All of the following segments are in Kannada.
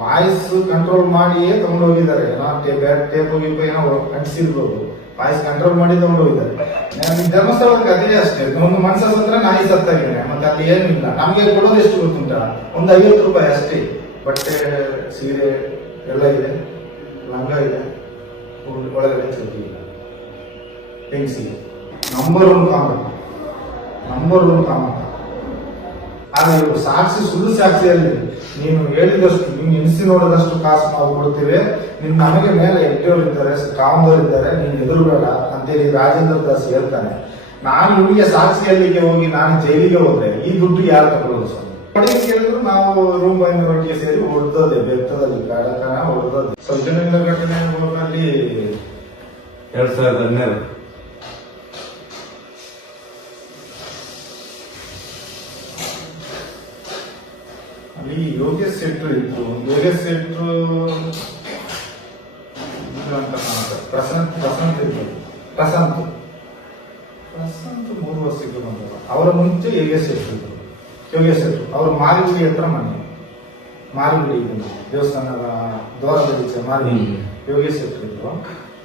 ವಾಯ್ಸ್ ಕಂಟ್ರೋಲ್ ಮಾಡಿಯೇ ತಗೊಂಡು ಹೋಗಿದ್ದಾರೆ. ಟೇಪ್ ಗೀಪ್ ಏನೋ ಅಂಟಿಸಿರ್ಬೋದು, ವಾಯ್ಸ್ ಕಂಟ್ರೋಲ್ ಮಾಡಿ ತಗೊಂಡು ಹೋಗಿದ್ದಾರೆ. ಧರ್ಮಸ್ಥಳಕ್ಕೆ ಅದೇ ಅಷ್ಟೇ, ಒಂದು ಮನ್ಸ ಹತ್ರ ನಾಯಿ ಸತ್ತಾಗಿದೆ, ಮತ್ತೆ ಅಲ್ಲಿ ಏನೂ ಇಲ್ಲ. ನಮಗೆ ಕೊಡೋದು ಎಷ್ಟು ಗೊತ್ತುಂಟ, ಒಂದು 50 ರೂಪಾಯಿ ಅಷ್ಟೇ. ಬಟ್ಟೆ, ಸೀರೆ ಎಲ್ಲ ಇದೆ, ಲಂಗ ಇದೆ, ಒಳಗಡೆ ಚೌಕಿ ಇಲ್ಲ. ಹೆಂಗಸಿಗೆ ನಂಬರ್ 1 ಕಾಮನ್. ಆದ್ರೆ ಸಾಕ್ಷಿ, ಸುಳ್ಳು ಸಾಕ್ಷಿಯಲ್ಲಿ ನೀನು ಹೇಳಿದಷ್ಟು, ನೀನು ಎಣಿಸಿ ನೋಡಿದಷ್ಟು ಕಾಸು ನಾವು ಕೊಡ್ತೀವಿ, ನಿನ್ ನಮಗೆ ಮೇಲೆ ಎಟ್ಟೋರಿದ್ದಾರೆ, ಕಾಮದವರಿದ್ದಾರೆ, ನೀನು ಎದುರುಬೇಡ ಅಂತೇಳಿ ರಾಜೇಂದ್ರ ದಾಸ್ ಹೇಳ್ತಾನೆ. ನಾನು ಇವನಿಗೆ ಸಾಕ್ಷಿಯಲ್ಲಿಗೆ ಹೋಗಿ ನಾನು ಜೈಲಿಗೆ ಹೋದ್ರೆ ಈ ದುಡ್ಡು ಯಾರು ತಗೊಳ್ಳೋದು ಸ್ವಾಮಿ? ಹೊಡೆಗೆ ಕೇಳಿದ್ರು ನಾವು ರೂಮ್ ಒಟ್ಟಿಗೆ ಸೇರಿ ಹೊಡೆದೋದೆ, ಬೆತ್ತದಲ್ಲಿ ಗಾಡತನ ಹೊಡೆದೋದೆ. ಸೌಜನ್ಯ ಘಟನೆ ಅಲ್ಲಿ 2012 ಅಲ್ಲಿ ಯೋಗೇಶ್ ಶೆಟ್ರು ಇತ್ತು. ಯೋಗೇಶ್ ಶೆಟ್ರು ಅಂತ ಪ್ರಶಾಂತ್ ಇತ್ತು. ಪ್ರಶಾಂತ್ 3 ವರ್ಷಕ್ಕೆ ಬಂದವರು. ಅವರ ಮುಂಚೆ ಯೋಗೇಶ್ ಶೆಟ್ರು ಇದ್ರು. ಯೋಗೇಶ್ ಶೆಟ್ರು ಅವರು ಮಾರಿಗುಡಿ ಹತ್ರ ಮನೆ, ಮಾರಿಗುಡಿ ದೇವಸ್ಥಾನದ ದ್ವಾರದಲ್ಲಿ ಮಾರಿಗುಡಿ ಯೋಗೇಶ್ ಶೆಟ್ರು ಇದ್ರು.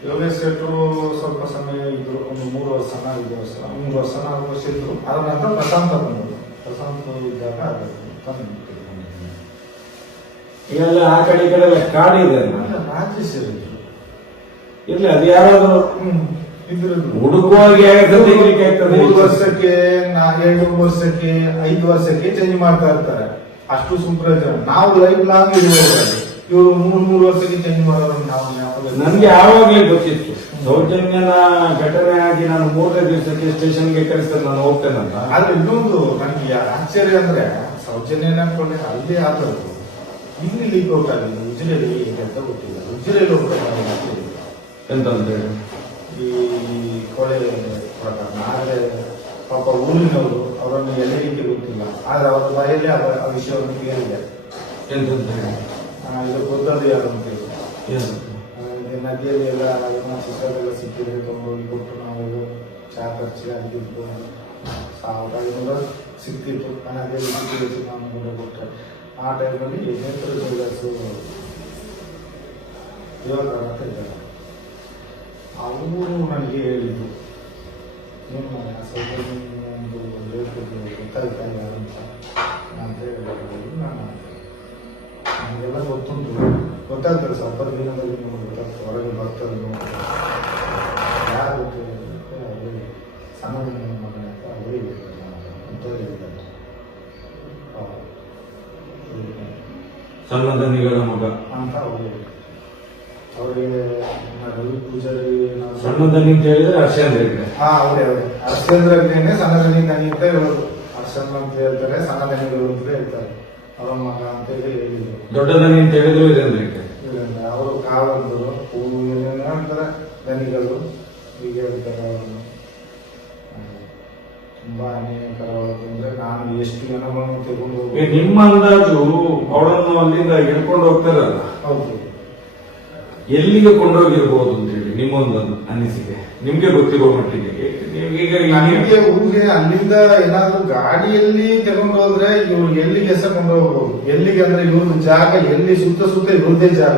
ಯೋಗೇಶ್ ಶೆಟ್ರು ಸ್ವಲ್ಪ ಸಮಯ ಇದ್ರು, ಒಂದು 3 ವರ್ಷ 5 ವರ್ಷ 3 ವರ್ಷ 4 ವರ್ಷ ಇದ್ರು. ಅದರ ನಂತರ ಪ್ರಶಾಂತ್ ಬಂದರು. ಪ್ರಶಾಂತ್ ಇದ್ದಾಗ ಎಲ್ಲ ಆ ಕಡೆ ಈ ಕಡೆ ಎಲ್ಲ ಕಾಡಿದೆ. ರಾಜೇಶ್ ಇರ್ಲಿ, ಅದು ಯಾರಾದ್ರೂ ಹುಡುಕುವಾಗಿ 3 ವರ್ಷಕ್ಕೆ 2 ವರ್ಷಕ್ಕೆ 5 ವರ್ಷಕ್ಕೆ ಚೇಂಜ್ ಮಾಡ್ತಾ ಇರ್ತಾರೆ. ಅಷ್ಟು ಸುಪ್ರಯೋಜನ. ನಾವು ಲೈಫ್ ಲಾಂಗ್ ಇರುವವರಲ್ಲಿ ಇವರು 3 ವರ್ಷಕ್ಕೆ ಚೇಂಜ್ ಮಾಡೋರು. ನನ್ಗೆ ಯಾವಾಗ್ಲೇ ಗೊತ್ತಿತ್ತು ಸೌಜನ್ಯನ ಘಟನೆ ಆಗಿ ನಾನು 3ನೇ ದಿವಸಕ್ಕೆ ಸ್ಟೇಷನ್ಗೆ ಕರೆಸಿದ್ರೆ ನಾನು ಹೋಗ್ತೇನಂತ. ಆದ್ರೆ ಇನ್ನೊಂದು ನನಗೆ ಆಶ್ಚರ್ಯ ಅಂದ್ರೆ, ಸೌಜನ್ಯನ ಅನ್ಕೊಂಡೆ ಅಲ್ಲಿ ಆದದ್ದು ಇಲ್ಲಿ ಲೀಕ್ ಔಟ್ ಆಗಿದೆ. ಉಜಿರೆಯಲ್ಲಿ ಅಂತ ಗೊತ್ತಿಲ್ಲ. ಉಜಿರೆಯಲ್ಲಿ ಎಂತಂತೇಳಿ ಈ ಕೊಲೆ ಪ್ರಕರಣ. ಆದ್ರೆ ಪಾಪ ಊರಿನವರು ಅವರನ್ನು ಎಲ್ಲರಿಗೆ ಗೊತ್ತಿಲ್ಲ. ಆದ್ರೆ ಅವರ ಬಾಯಲ್ಲಿ ಆ ವಿಷಯವನ್ನು ಕೇಳಿದೆ. ಎಂತಂತೇಳಿ ಇದು ಗೊತ್ತದ್ದು ಯಾರು ಅಂತ ಹೇಳಿ, ನದಿಯಲ್ಲಿ ಎಲ್ಲ ಚಿತ್ರಗಳೆಲ್ಲ ಸಿಕ್ಕಿದ್ರೆ ತಗೊಂಡೋಗಿ ಕೊಟ್ಟು ನಾವು ಚಹಾ ಖರ್ಚಿ ಆಗಿದ್ದು 1500 ಸಿಕ್ತಿತ್ತು. ನದಿಯಲ್ಲಿ ಸಿಕ್ಕಿದ್ದು ನಾನು ಕೂಡ ಕೊಟ್ಟರೆ ಆ ಟೈಮಲ್ಲಿ ನೇತ್ರ ಜ್ಯುವೆಲ್ಲರ್ಸು ಇವಾಗ ಅಂತ ಇದ್ದಾರೆ. ಅವರು ನನಗೆ ಹೇಳಿದ್ದು, ಏನು ಒಂದು ಗೊತ್ತಾಗ್ತಾ ಇಲ್ಲ ಅಂತ ಹೇಳಿದ್ರು. ನನಗೆಲ್ಲ ಗೊತ್ತುಂಟು, ಗೊತ್ತಾಗ್ತದೆ. ಸ್ವಲ್ಪ ದಿನದಲ್ಲಿ ನಿಮಗೆ ಗೊತ್ತಾಗ್ತದೆ, ಹೊರಗೆ ಬರ್ತದೆ. ಯಾರು ಗೊತ್ತಿಲ್ಲ, ಸಣ್ಣ ಮಗನ ಅಂತ ಅವರಿಗೆ ಅಂತ ಹೇಳಿದ್ದಾರೆ. ಸಣ್ಣ ದನಿಗಳ ಮಗ ಅಂತ ಅವರಿಗೆ ರವಿ ಪೂಜಾರಿ ಸಣ್ಣ ದನಿ ಅಂತ ಹೇಳಿದ್ರೆ ಹರ್ಷೇಂದ್ರ ಹೆಗ್ಡೆ. ಅವರೇ ಹರ್ಷೇಂದ್ರ ಹೆಗ್ಡೆನೆ ಸಣ್ಣ ದನಿ ಅಂತ ಹೇಳೋದು. ಹರ್ಷೇಂದ್ರ ಅಂತ ಹೇಳ್ತಾರೆ, ಸಣ್ಣ ದನಿಗಳು ಅಂತ ಹೇಳ್ತಾರೆ. ಅವರ ಮಗ ಅಂತ ಹೇಳಿದ್ರು. ದೊಡ್ಡ ದನಿ ಅಂತ ಹೇಳಿದ್ರು ವೀರೇಂದ್ರ ಹೆಗ್ಡೆ. ಅವರು ಕಾವಂದರು ಹೂವು ಏನೇನೋ ಅಂತಾರೆ, ದನಿಗಳು ಹೀಗೆ ಹೇಳ್ತಾರೆ. ಅವರನ್ನು ತುಂಬಾ ಅನೇಕರವಾದ್ರೆ ನಾನು ಎಷ್ಟು ಜನಗಳನ್ನು ತಗೊಂಡು ಹೋಗಿ. ನಿಮ್ಮ ಅಂದಾಜು ಅವಳನ್ನು ಅಲ್ಲಿಂದ ಎಳ್ಕೊಂಡು ಹೋಗ್ತಾರಲ್ಲ, ಹೌದು, ಎಲ್ಲಿಗೆ ಕೊಂಡೋಗಿರ್ಬೋದು ಅಂತ ಹೇಳಿ ನಿಮ್ಮೊಂದು ಅನಿಸಿಕೆ, ನಿಮ್ಗೆ ಗೊತ್ತಿರೋ ಮಟ್ಟಿಗೆ. ನನಗೆ ಊರಿಗೆ ಅಲ್ಲಿಂದ ಏನಾದ್ರು ಗಾಡಿಯಲ್ಲಿ ತಗೊಂಡು ಹೋದ್ರೆ ಇವ್ರು ಎಲ್ಲಿಗೆ ಎಸಕೊಂಡು ಹೋಗ್ಬೋದು. ಎಲ್ಲಿಗೆ ಅಂದ್ರೆ ಇವ್ರದ್ದು ಜಾಗ ಎಲ್ಲಿ ಸುತ್ತ ಇವ್ರದೇ ಜಾಗ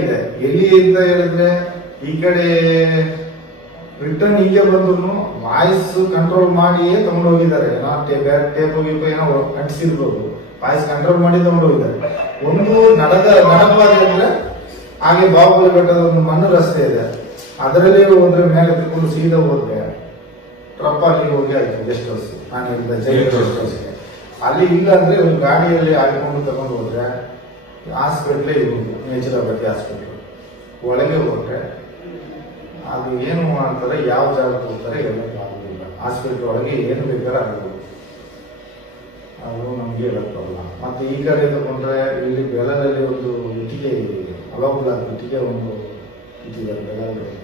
ಇದೆ. ಎಲ್ಲಿ ಅಂತ ಹೇಳಿದ್ರೆ ಈ ಕಡೆ ರಿಟರ್ನ್ ಹೀಗೆ ಬಂದ್ರು ವಾಯ್ಸ್ ಕಂಟ್ರೋಲ್ ಮಾಡಿಯೇ ತಗೊಂಡು ಹೋಗಿದ್ದಾರೆ. ಟೇಪ್ ಗೀಪ್ ಏನೋ ಅಂಟಿಸಿರ್ಬೋದು, ವಾಯ್ಸ್ ಕಂಟ್ರೋಲ್ ಮಾಡಿ ತಗೊಂಡು ಹೋಗಿದ್ದಾರೆ. ಒಂದು ನಡಪಾದೆ ಅಂದ್ರೆ ಹಾಗೆ ಬಾಬುಲಿ ಬೆಟ್ಟದ ಒಂದು ಮಣ್ಣು ರಸ್ತೆ ಇದೆ, ಅದರಲ್ಲಿ ಹೋದ್ರೆ ಮೇಲೆ ತಿಳ್ಕೊಂಡು ಸೀದಾ ಹೋದ್ರೆ ಟ್ರಪ್ಪಲ್ಲಿ ಹೋಗಿ ಆಯ್ತು ಗೆಸ್ಟ್ ಹೌಸ್. ನಾನು ಹೇಳಿದ ಜೈಲ್ ಗೆಸ್ಟ್ ಹೌಸ್ಗೆ ಅಲ್ಲಿ ಇಲ್ಲ ಅಂದ್ರೆ ಒಂದು ಗಾಡಿಯಲ್ಲಿ ಹಾಕಿಕೊಂಡು ತಗೊಂಡು ಹೋದ್ರೆ ಹಾಸ್ಪಿಟ್ಲೇ ಇರುವುದು, ನೇಚುರೋಪತಿ ಹಾಸ್ಪಿಟ್ಲ್. ಒಳಗೆ ಹೋದ್ರೆ ಅದು ಏನು ಮಾಡ್ತಾರೆ, ಯಾವ ಜಾಗ ಹೋಗ್ತಾರೆ ಹೇಳಕ್ ಆಗುದಿಲ್ಲ. ಹಾಸ್ಪಿಟ್ಲ್ ಒಳಗೆ ಏನು ಬೇಕಾದ್ರೆ ಆಗ್ಬೋದು, ಅದು ನಮ್ಗೆ ಹೇಳಕ್ ಬರಲ್ಲ. ಮತ್ತೆ ಈ ಕಡೆ ತಗೊಂಡ್ರೆ ಇಲ್ಲಿ ಬೆಳದಲ್ಲಿ ಒಂದು ಇಟ್ಟಿಗೆ ಇದೆ, ಅಲೋಬ್ಲ ಇಟ್ಟಿಗೆ ಒಂದು ಇಟ್ಟಿದ್ದಾರೆ ಬೆಳದಲ್ಲಿ.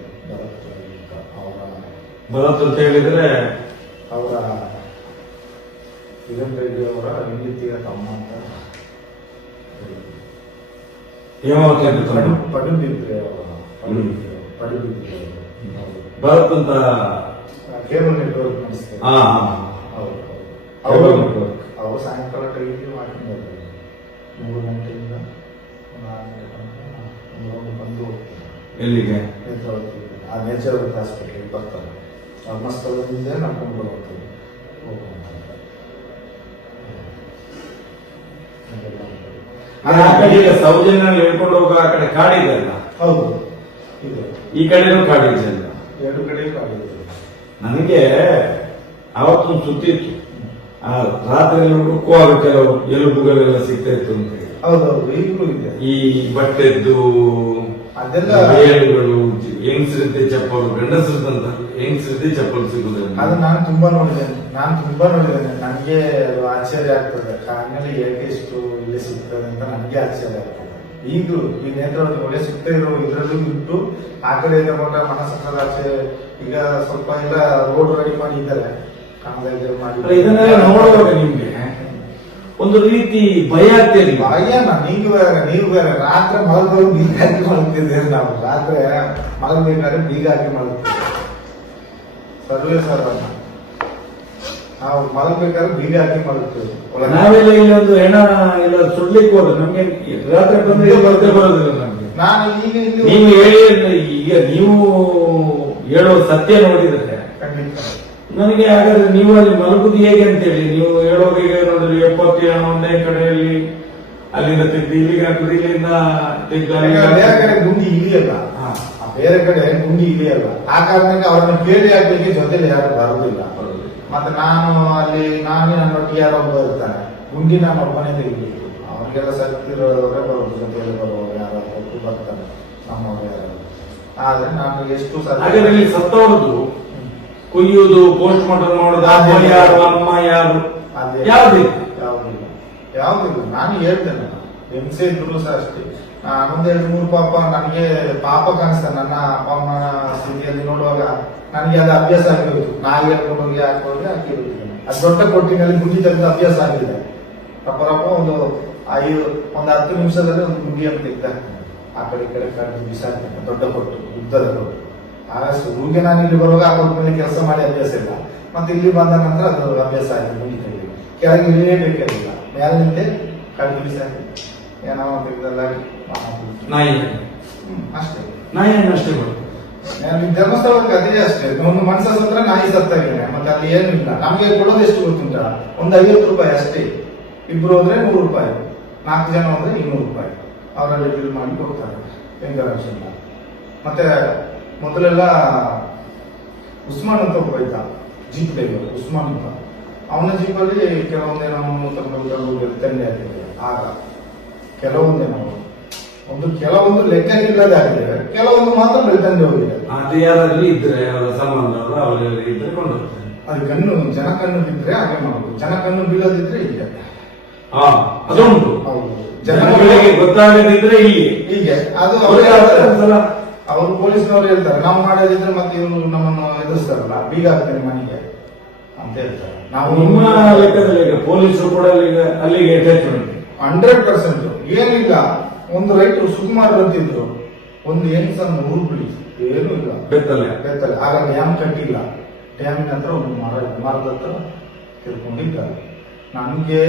ಭರತ್ ಅಂತ ಹೇಳಿದ್ರೆ ಅವರ ಕಿರಣ್ ರೆಡ್ಡಿ ಅವರ ಹೆಂಡತಿಯ ತಮ್ಮ ಅಂತ ಪಡುಬಿದ್ರೆ ಭರತ್ ಅಂತ ಕೇಬಲ್ ನೆಟ್ವರ್ಕ್ ನಡೆಸ್ತಾರೆ. ಅವರು ಸಾಯಂಕಾಲ ಟೈಮಿಗೆ ಮಾಡ್ತಿದ್ದಾರೆ. ಎಲ್ಲಿಗೆ? ನೇತ್ರಾವತಿ ಆ ನೇಚರ್ ಹಾಸ್ಪಿಟಲ್ ಬರ್ತಾರೆ, ಧರ್ಮಸ್ಥಳದಿಂದ ನಡ್ಕೊಂಡು ಬರುವಂಥದ್ದು. ಆ ಕಡೆ ಈಗ ಸೌಜನ್ಯ ಹೇಳ್ಕೊಂಡು ಹೋಗೋ ಆ ಕಡೆ ಕಾಡಿದೆ ಅಲ್ಲ? ಹೌದು, ಇದೆ. ಈ ಕಡೆನೂ ಕಾಡಿದೆ ಅಲ್ಲ? ಎರಡು ಕಡೆ ಕಾಡಿದೆ. ನನಗೆ ಅವತ್ತೊಂದು ಸುದ್ದಿ ಇತ್ತು, ಆ ರಾತ್ರಿ ಹುಡುಕುವಾಗ ಕೆಲವು ಎಲುಬುಗಳೆಲ್ಲ ಸಿಗ್ತಾ ಇತ್ತು ಅಂತ ಹೇಳಿ. ಹೌದೌದು, ಈಗಲೂ ಇದೆ. ಈ ಬಟ್ಟೆದ್ದು ಅದೆಲ್ಲ ಬೇಳುಗಳು, ಹೆಂಗಸರಿದ್ದೆ ಚಪ್ಪಲು, ಗಂಡಸರದಂತ ಹೆಂಗಸರಿದ್ದೆ ಚಪ್ಪಲು ಸಿಗುದಿಲ್ಲ. ಅದು ನಾನು ತುಂಬಾ ನೋಡಿದ್ದೇನೆ. ನನಗೆ ಅದು ಆಶ್ಚರ್ಯ ಆಗ್ತದೆ. ಆಮೇಲೆ ಏಕೆ ಇಷ್ಟು ಇಲ್ಲಿ ಸಿಗ್ತದೆ ಅಂತ ನನಗೆ ಆಶ್ಚರ್ಯ ಆಗ್ತದೆ. ಈಗಲೂ ಈ ನೇತ್ರಾವತಿ ಒಳ್ಳೆ ಸಿಗ್ತಾ ಇರೋ ಇದರಲ್ಲೂ ಬಿಟ್ಟು ಆ ಕಡೆ ತಗೊಂಡ ಮನಸ್ಸದ ಆಚೆ ಈಗ ಸ್ವಲ್ಪ ಎಲ್ಲ ರೋಡ್ ರೆಡಿ ಮಾಡಿದ್ದಾರೆ, ಕಾಮಗಾರಿ ಮಾಡಿ. ಇದನ್ನೆಲ್ಲ ನೋಡುವಾಗ ನಿಮ್ಗೆ ಒಂದು ರೀತಿ ಭಯ ಆಗ್ತದೆ. ಭಯನ ನೀವು ಬೇರೆ ರಾತ್ರಿ ಮಲಗೋರು ಬೀಗ ಹಾಕಿ ಮಲಗ್ತಿದ್ದೇವೆ. ನಾವು ರಾತ್ರಿ ಮಲಗಬೇಕಾದ್ರೆ ಬೀಗ ಹಾಕಿ ಮಲಗ್ತೀವಿ. ಸರ್ವೇ ಸರ್ವನ್ನ ನಾವು ಮಲಗಬೇಕಾದ್ರೆ ಬೀಗ ಹಾಕಿ ಮಲಗ್ತೀವಿ. ನಾವೆಲ್ಲ ಇಲ್ಲಿ ಒಂದು ಹೆಣ ಎಲ್ಲ ಸುಡ್ಲಿಕ್ಕೆ ಹೋದ್ರೆ ನಮ್ಗೆ ರಾತ್ರಿ ಬಂದ್ರೆ ಬರ್ತೇ ಬರೋದಿಲ್ಲ ನಮ್ಗೆ. ನಾನು ಈಗ ಇಲ್ಲಿ ನೀವು ಹೇಳಿ ಈಗ ನೀವು ಹೇಳೋ ಸತ್ಯ ನೋಡಿದ್ರೆ ಖಂಡಿತ ನನಗೆ ಹಾಗಾದ್ರೆ ನೀವು ಅಲ್ಲಿ ಮಲಗುದು ಹೇಗೆ ಅಂತೇಳಿ ನೀವು ಹೇಳೋದು ಈಗ ನೋಡಿದ್ರೆ 70 ಜನ ಒಂದೇ ಕಡೆಯಲ್ಲಿ ಅಲ್ಲಿಂದ ತೆಗ್ದು ಇಲ್ಲಿಗೆ ಹಾಕುದು, ಇಲ್ಲಿಂದ ತೆಗ್ದು ಬೇರೆ ಕಡೆ ಗುಂಡಿ ಇಳಿಯಲ್ಲ. ಬೇರೆ ಕಡೆ ಗುಂಡಿ ಇಳಿಯಲ್ಲ. ಆ ಕಾರಣಕ್ಕೆ ಅವರನ್ನು ಕೇಳಿ ಹಾಕ್ಲಿಕ್ಕೆ ಜೊತೆಲಿ ಯಾರು ಬರುದಿಲ್ಲ. ಮತ್ತೆ ನಾನೇ ನನ್ನೊಟ್ಟಿಗೆ ಯಾರೋ ಒಬ್ಬ ಇರ್ತಾನೆ, ಗುಂಡಿ ನಾನು ಒಬ್ಬನೇ ತೆಗಿಬೇಕು. ಅವರಿಗೆಲ್ಲ ಸತ್ತಿರೋದ್ರೆ ಬರೋದು, ಜೊತೆಯಲ್ಲಿ ಬರೋರು ಯಾರು ಒಟ್ಟು ಬರ್ತಾನೆ ನಮ್ಮವ್ರು ಯಾರು. ಆದ್ರೆ ನಾನು ಎಷ್ಟು ಹಾಗಾದ್ರೆ ಸತ್ತವರದು ಕುಯ್ಯುವುದು, ಪೋಸ್ಟ್ ಮಾರ್ಟಮ್ ಮಾಡೋದು, ಅಮ್ಮ ಯಾರು ಅಮ್ಮ ಯಾರು ಯಾವ್ದಿಲ್ಲ. ನಾನು ಹೇಳ್ತೇನೆ, ಹಿಂಸೆ ಇದ್ರು ಸಹ ಅಷ್ಟೇ. ಒಂದ್ 2-3 ಪಾಪ ನನಗೆ ಪಾಪ ಕಾಣಿಸ್ತದೆ. ನನ್ನ ಅಪ್ಪ ಅಮ್ಮನ ಸ್ಥಿತಿಯಲ್ಲಿ ನೋಡುವಾಗ ನನಗೆ ಅದು ಅಭ್ಯಾಸ ಆಗಿರೋದು. ನಾಯಿ ಹೇಳ್ಕೊಂಡು ಹೋಗಿ ಹಾಕೋದ್ರೆ ಹಾಕಿರುತ್ತೇನೆ. ಅದು ದೊಡ್ಡ ಕೊಟ್ಟಿನಲ್ಲಿ ಗುಂಡಿ ತೆಗೆದು ಅಭ್ಯಾಸ ಆಗಿದೆ. ರಪ್ಪ ಒಂದು 10 ನಿಮಿಷದಲ್ಲಿ ಒಂದು ಗುಂಡಿಯನ್ನು ತೆಗೆದಾಕ್ತೇನೆ. ಆ ಕಡೆ ಈ ಕಡೆ ಕಡ್ದು ಬಿಸಾಕ್ತೇನೆ. ದೊಡ್ಡ ಕೊಟ್ಟು, ಯುದ್ಧದ ಕೊಟ್ಟು. ಹೂಗೆ ನಾನು ಇಲ್ಲಿ ಬರುವಾಗ ಆ ಕೊಟ್ಟ ಮೇಲೆ ಕೆಲಸ ಮಾಡಿ ಅಭ್ಯಾಸ ಇಲ್ಲ. ಮತ್ತೆ ಇಲ್ಲಿ ಬಂದ ನಂತರ ಅದು ಅಭ್ಯಾಸ ಆಗಿದೆ. ಗುಂಡಿ ತೆಗೆದು ಕೆಳಗೆ ಇಳಿಯಬೇಕಾಗಿಲ್ಲ, ಮೇಲೆ ನಿಂತೆ ಕಡ್ದು ಬಿಸಾಕಿ ಏನೋ ತೆಗೆದಲ್ಲಾಗಿ ನಾಯಿ ಅಷ್ಟೇ. ನಾಯಿ ಅಷ್ಟೇ ಬರುತ್ತೆ. ಧರ್ಮಸ್ಥಳಕ್ಕೆ ಅದೇ ಅಷ್ಟೇ. ಒಂದು ಮನುಷ್ಯ ಸತ್ರ ನಾಯಿ ಸತ್ತಾಗಿದೆ. ಮತ್ತೆ ಅಲ್ಲಿ ಏನು ಇಲ್ಲ. ನಮಗೆ ಕೊಡೋದು ಎಷ್ಟು ಗೊತ್ತುಂಟ? ಒಂದು 50 ರೂಪಾಯಿ ಅಷ್ಟೇ. ಇಬ್ರು ಹೋದ್ರೆ 100 ರೂಪಾಯಿ, 4 ಜನ ಹೋದ್ರೆ 200 ರೂಪಾಯಿ ಅವರಲ್ಲಿ ಬಿಲ್ ಮಾಡಿ ಕೊಡ್ತಾರೆ. ವೆಂಕಟೇಶ್ವರ. ಮತ್ತೆ ಮೊದಲೆಲ್ಲ ಉಸ್ಮಾನ್ ಅಂತ ಒಬ್ಬ ಇದ್ದ, ಜೀಪ್ ಡ್ರೈವರ್ ಉಸ್ಮಾನ್ ಅಂತ. ಅವನ ಜೀಪಲ್ಲಿ ಕೆಲವೊಂದೇನೋ ತಂದೆ ಆಗ್ತಿದೆ. ಆಗ ಕೆಲವೊಂದು ಲೆಕ್ಕಕ್ಕಿಲ್ಲದಾಗಿದೆ, ಕೆಲವೊಂದು ಮಾತ್ರ ಬೆಳ್ತಂದೆ ಹೋಗಿದೆ. ಅದು ಯಾರಾದ್ರೂ ಇದ್ರೆ ಅವರ ಸಂಬಂಧವರು ಅವರೆಲ್ಲ ಇದ್ರೆ ಕೊಂಡೋಗ್ತಾರೆ. ಅದು ಜನ ಕಣ್ಣು ಬಿದ್ದರೆ ಹಾಗೆ ಮಾಡುದು, ಜನ ಕಣ್ಣು ಬೀಳದಿದ್ರೆ ಹೀಗೆ. ಅದೊಂದು ಹೌದು, ಜನಗಳಿಗೆ ಗೊತ್ತಾಗದಿದ್ರೆ ಹೀಗೆ. ಅದು ಅವರು ಪೊಲೀಸ್ನವ್ರು ಹೇಳ್ತಾರೆ, ನಾವು ಮಾಡೋದಿದ್ರೆ ಮತ್ತೆ ಇವರು ನಮ್ಮನ್ನು ಎದುರಿಸ್ತಾರಲ್ಲ, ಬೀಗ ಹಾಕ್ತೇನೆ ಮನೆಗೆ ಅಂತ ಹೇಳ್ತಾರೆ. ನಾವು ನಿಮ್ಮ ಲೆಕ್ಕದಲ್ಲಿ ಪೊಲೀಸರು ಕೂಡ ಅಲ್ಲಿಗೆ ಅಟ್ಯಾಚ್ಮೆಂಟ್ 100%. ಏನಿಲ್ಲ, ಒಂದು ರೈತರು ಸುಕುಮಾರ್ ಅಂತಿದ್ರು, ಒಂದು ಹೆಂಗಸನ್ನು ಊರುಬಿಡಿ, ಏನೂ ಇಲ್ಲ. ಬೆತ್ತಲೆ ಆಗ ಡ್ಯಾಮ್ ಕಟ್ಟಿಲ್ಲ. ಡ್ಯಾಮಿನ ಹತ್ರ ಒಂದು ಮರದ ಹತ್ರ ತಿರ್ಕೊಂಡಿದ್ದಾರೆ. ನನಗೆ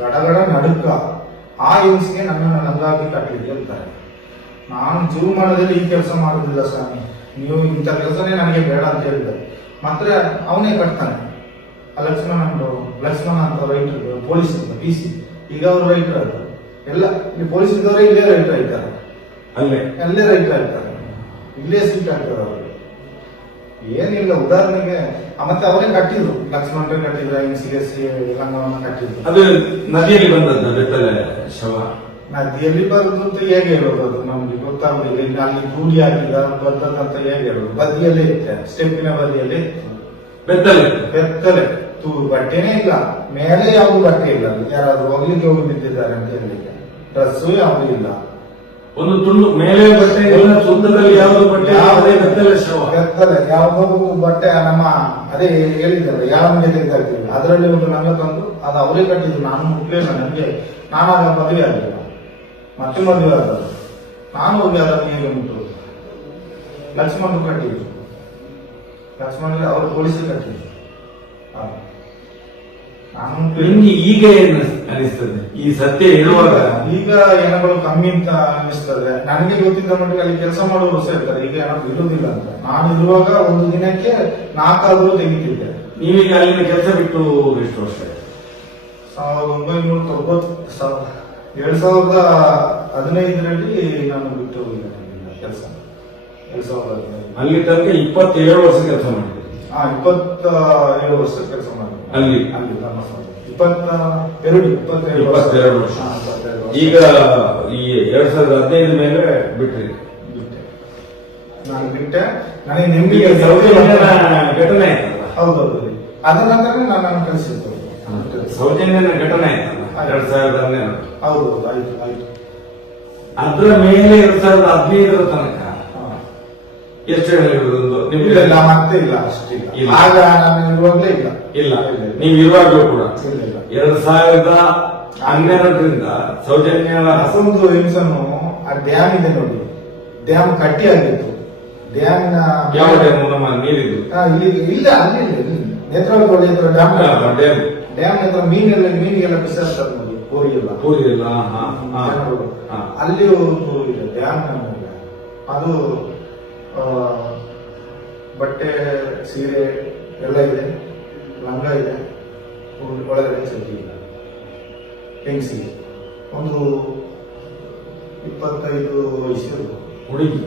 ಗಡಗಡ ನಡುಕ. ಆ ಹೆಂಗಸಿಗೆ ನನ್ನನ್ನು ನಲ್ಲಾಗಿ ಕಟ್ಟಲಿಕ್ಕೆ ಹೇಳ್ತಾರೆ. ನಾನು ಜೀವಮಾನದಲ್ಲಿ ಈ ಕೆಲಸ ಮಾಡುದಿಲ್ಲ ಸ್ವಾಮಿ, ನೀವು ಇಂಥ ಕೆಲಸನೇ ನನಗೆ ಬೇಡ ಅಂತ ಹೇಳಿದ್ದಾರೆ. ಮಾತ್ರ ಅವನೇ ಕಟ್ತಾನೆ. ಲಕ್ಷ್ಮಣ ಅಂತ ರೈಟರ್, ಪೊಲೀಸ್ PC. ಈಗ ಅವರು ರೈಟರ್ ಆದ್ರು. ಎಲ್ಲ ಪೊಲೀಸ್ ಇದ್ದವರೇ ಇಲ್ಲೇ ರೈಟರ್ ಆಯ್ತಾರೆ, ಅಲ್ಲೇ ರೈಟರ್ ಆಗ್ತಾರೆ, ಇಲ್ಲೇ ಸೀಟ್ ಆಗ್ತಾರೆ ಅವರು. ಏನಿಲ್ಲ, ಉದಾಹರಣೆಗೆ ಮತ್ತೆ ಅವರೇ ಕಟ್ಟಿದ್ರು, ಲಕ್ಷ್ಮಣರೇ ಕಟ್ಟಿದ್ರು, ಹಿಂಸಿಗೆ ರಂಗವನ್ನು ಕಟ್ಟಿದ್ರು. ಅದು ನದಿಯಲ್ಲಿ ಬಂದದ್ದು ಬೆತ್ತಲೆ ಶವ. ನದಿಯಲ್ಲಿ ಬರುದು ಹೇಗೆ ಹೇಳೋದು? ಅದು ನಮ್ಗೆ ಗೊತ್ತಾಗುದಿಲ್ಲ. ಇನ್ನು ಅಲ್ಲಿ ತೂಡಿ ಹಾಕಿದ ಬದ್ದದಂತ ಹೇಗೆ ಹೇಳೋದು? ಬದಿಯಲ್ಲೇ ಇತ್ತೆ, ಸ್ಟೆಪ್ಪಿನ ಬದಿಯಲ್ಲೇ ಬೆತ್ತಲೆ ಬಟ್ಟೆನೇ ಇಲ್ಲ, ಮೇಲೆ ಯಾವ್ದು ಬಟ್ಟೆ ಇಲ್ಲ. ಯಾರಾದ್ರೂ ಹೋಗ್ಲಿಕ್ಕೆ ಹೋಗಿ ಬಿದ್ದಿದ್ದಾರೆ ಅಂತ ಹೇಳಲಿಕ್ಕೆ ಡ್ರೆಸ್ಸು ಯಾವ್ದು ಇಲ್ಲ, ಒಂದು ತುಂಡು ಮೇಲೆ ಬಟ್ಟೆ ಇಲ್ಲ, ತುಂಡದಲ್ಲಿ ಯಾವ್ದು ಬಟ್ಟೆ, ಬೆತ್ತಲೆ ಯಾವ್ದೋ ಬಟ್ಟೆ. ನಮ್ಮ ಅದೇ ಹೇಳಿದ್ದಲ್ಲ, ಯಾವನಿಗೆ ತೆಗೆದಾಗ್ತಿಲ್ಲ, ಅದರಲ್ಲಿ ಒಂದು ನಂಗೆ ತಂದು ಅದು ಅವರೇ ಕಟ್ಟಿದ್ರು. ನಾನು ಮುಟ್ಲಿಲ್ಲ, ನನಗೆ ನಾನಾಗ ಮದುವೆ ಆಗಿಲ್ಲ, ಮತ್ತೆ ಮದುವೆ ಆದ ನಾನು ಹೋಗಿ ಅದನ್ನು ಹೇಗೆ ಮುಟ್ಟು. ಲಕ್ಷ್ಮಣರು ಕಟ್ಟಿದ್ರು, ಲಕ್ಷ್ಮಣರಲ್ಲಿ ಅವರು ಪೊಲೀಸರು ಕಟ್ಟಿದ್ರು. ನಾನು ನಿಮ್ಗೆ ಈಗ ಏನು ಅನಿಸ್ತದೆ ಈ ಸತ್ಯ ಹೇಳುವಾಗ? ಈಗ ಹೆಣಗಳು ಕಮ್ಮಿ ಅಂತ ಅನಿಸ್ತದೆ. ನನಗೆ ಗೊತ್ತಿದ್ದ ಮಟ್ಟಿಗೆ ಅಲ್ಲಿ ಕೆಲಸ ಮಾಡುವವರು ಸಹ ಇರ್ತಾರೆ, ಈಗ ಹೆಣ ಇರುವುದಿಲ್ಲ ಅಂತ. ನಾನು ಇರುವಾಗ ಒಂದು ದಿನಕ್ಕೆ 4 ತೆಗಿತಿದ್ದೆ. ನೀವೀಗ ಅಲ್ಲಿನ ಕೆಲಸ ಬಿಟ್ಟು ಎಷ್ಟು ವರ್ಷ? 2015ರಲ್ಲಿ ನಾನು ಬಿಟ್ಟು ಹೋಗಿದ್ದೆ ಕೆಲಸ. 2015 ಅಲ್ಲಿ ತನಕ 27 ವರ್ಷ ಕೆಲಸ ಮಾಡಿದ್ರಿ? 27 ವರ್ಷ ಕೆಲಸ ಮಾಡಿದ್ದೆ ಅಲ್ಲಿ. ಅಲ್ಲಿ ಧರ್ಮಸ್ಥಳ 22 ವರ್ಷ. ವರ್ಷ. ಈಗ ಈ 2015 ಮೇಲೆ ಬಿಟ್ರಿ? ಬಿಟ್ಟೆ, ನಾನು ಬಿಟ್ಟೆ. ನನಗೆ ನಿಮ್ಗೆ ಈಗ ಸೌಜನ್ಯನ ಘಟನೆ ಆಯ್ತಲ್ಲ? ಹೌದೌದು, ಅದ ನಂತರ ನಾನು ಕಳಿಸಿದ್ದು. ಸೌಜನ್ಯನ ಘಟನೆ ಆಯ್ತಲ್ಲ 2012? ಹೌದು, ಆಯ್ತು ಆಯ್ತು. ಅದ್ರ ಮೇಲೆ 2015 ತನಕ ಎಷ್ಟು ಹೇಳಿರುವುದು ನಿಮ್ಗೆ? ಇಲ್ಲ, ಮತ್ತೆ ಇಲ್ಲ, ಅಷ್ಟಿಲ್ಲ. ಇಲ್ಲ. ಆಗ ನಾನು ಇರುವಾಗಲೇ ಇಲ್ಲ. ಇಲ್ಲ, ನೀವು ಇರುವಾಗಲೂ ಕೂಡ ಇಲ್ಲ, ಇಲ್ಲ. 2012ರಿಂದ ಸೌಜನ್ಯ ಅಸೊಂದು ಹಿಂಸನು ಆ ಡ್ಯಾಮ್ ಇದೆ ನೋಡಿ, ಡ್ಯಾಮ್ ಕಟ್ಟಿ ಆಗಿತ್ತು. ಡ್ಯಾಮಿನ ಯಾವ ಡ್ಯಾಮ್? ನಮ್ಮ ನೀರಿದ್ದು? ಇಲ್ಲಿ ಇಲ್ಲ, ಅಲ್ಲಿ ನೇತ್ರಾವತಿ ಹತ್ರ ಡ್ಯಾಮ್. ಡ್ಯಾಮ್. ಡ್ಯಾಮ್ ಹತ್ರ ಮೀನಿಗೆಲ್ಲ ಬಿಸಾಡ್ತಾರೆ ನೋಡಿ, ಕೋರಿಗೆಲ್ಲ. ಪೂರಿ ಇಲ್ಲ. ಜನಗಳು. ಅಲ್ಲಿ ಒಂದು ಇದೆ ಡ್ಯಾಮ್. ಅದು ಬಟ್ಟೆ, ಸೀರೆ ಎಲ್ಲ ಇದೆ, ಲಂಗ ಇದೆ, ಒಳಗಡೆ ಚಡ್ಡಿ ಇಲ್ಲ. ಹೆಂಗಸಿಗೆ ಒಂದು 25 ವಯಸ್ಸು ಹುಡುಗಿ.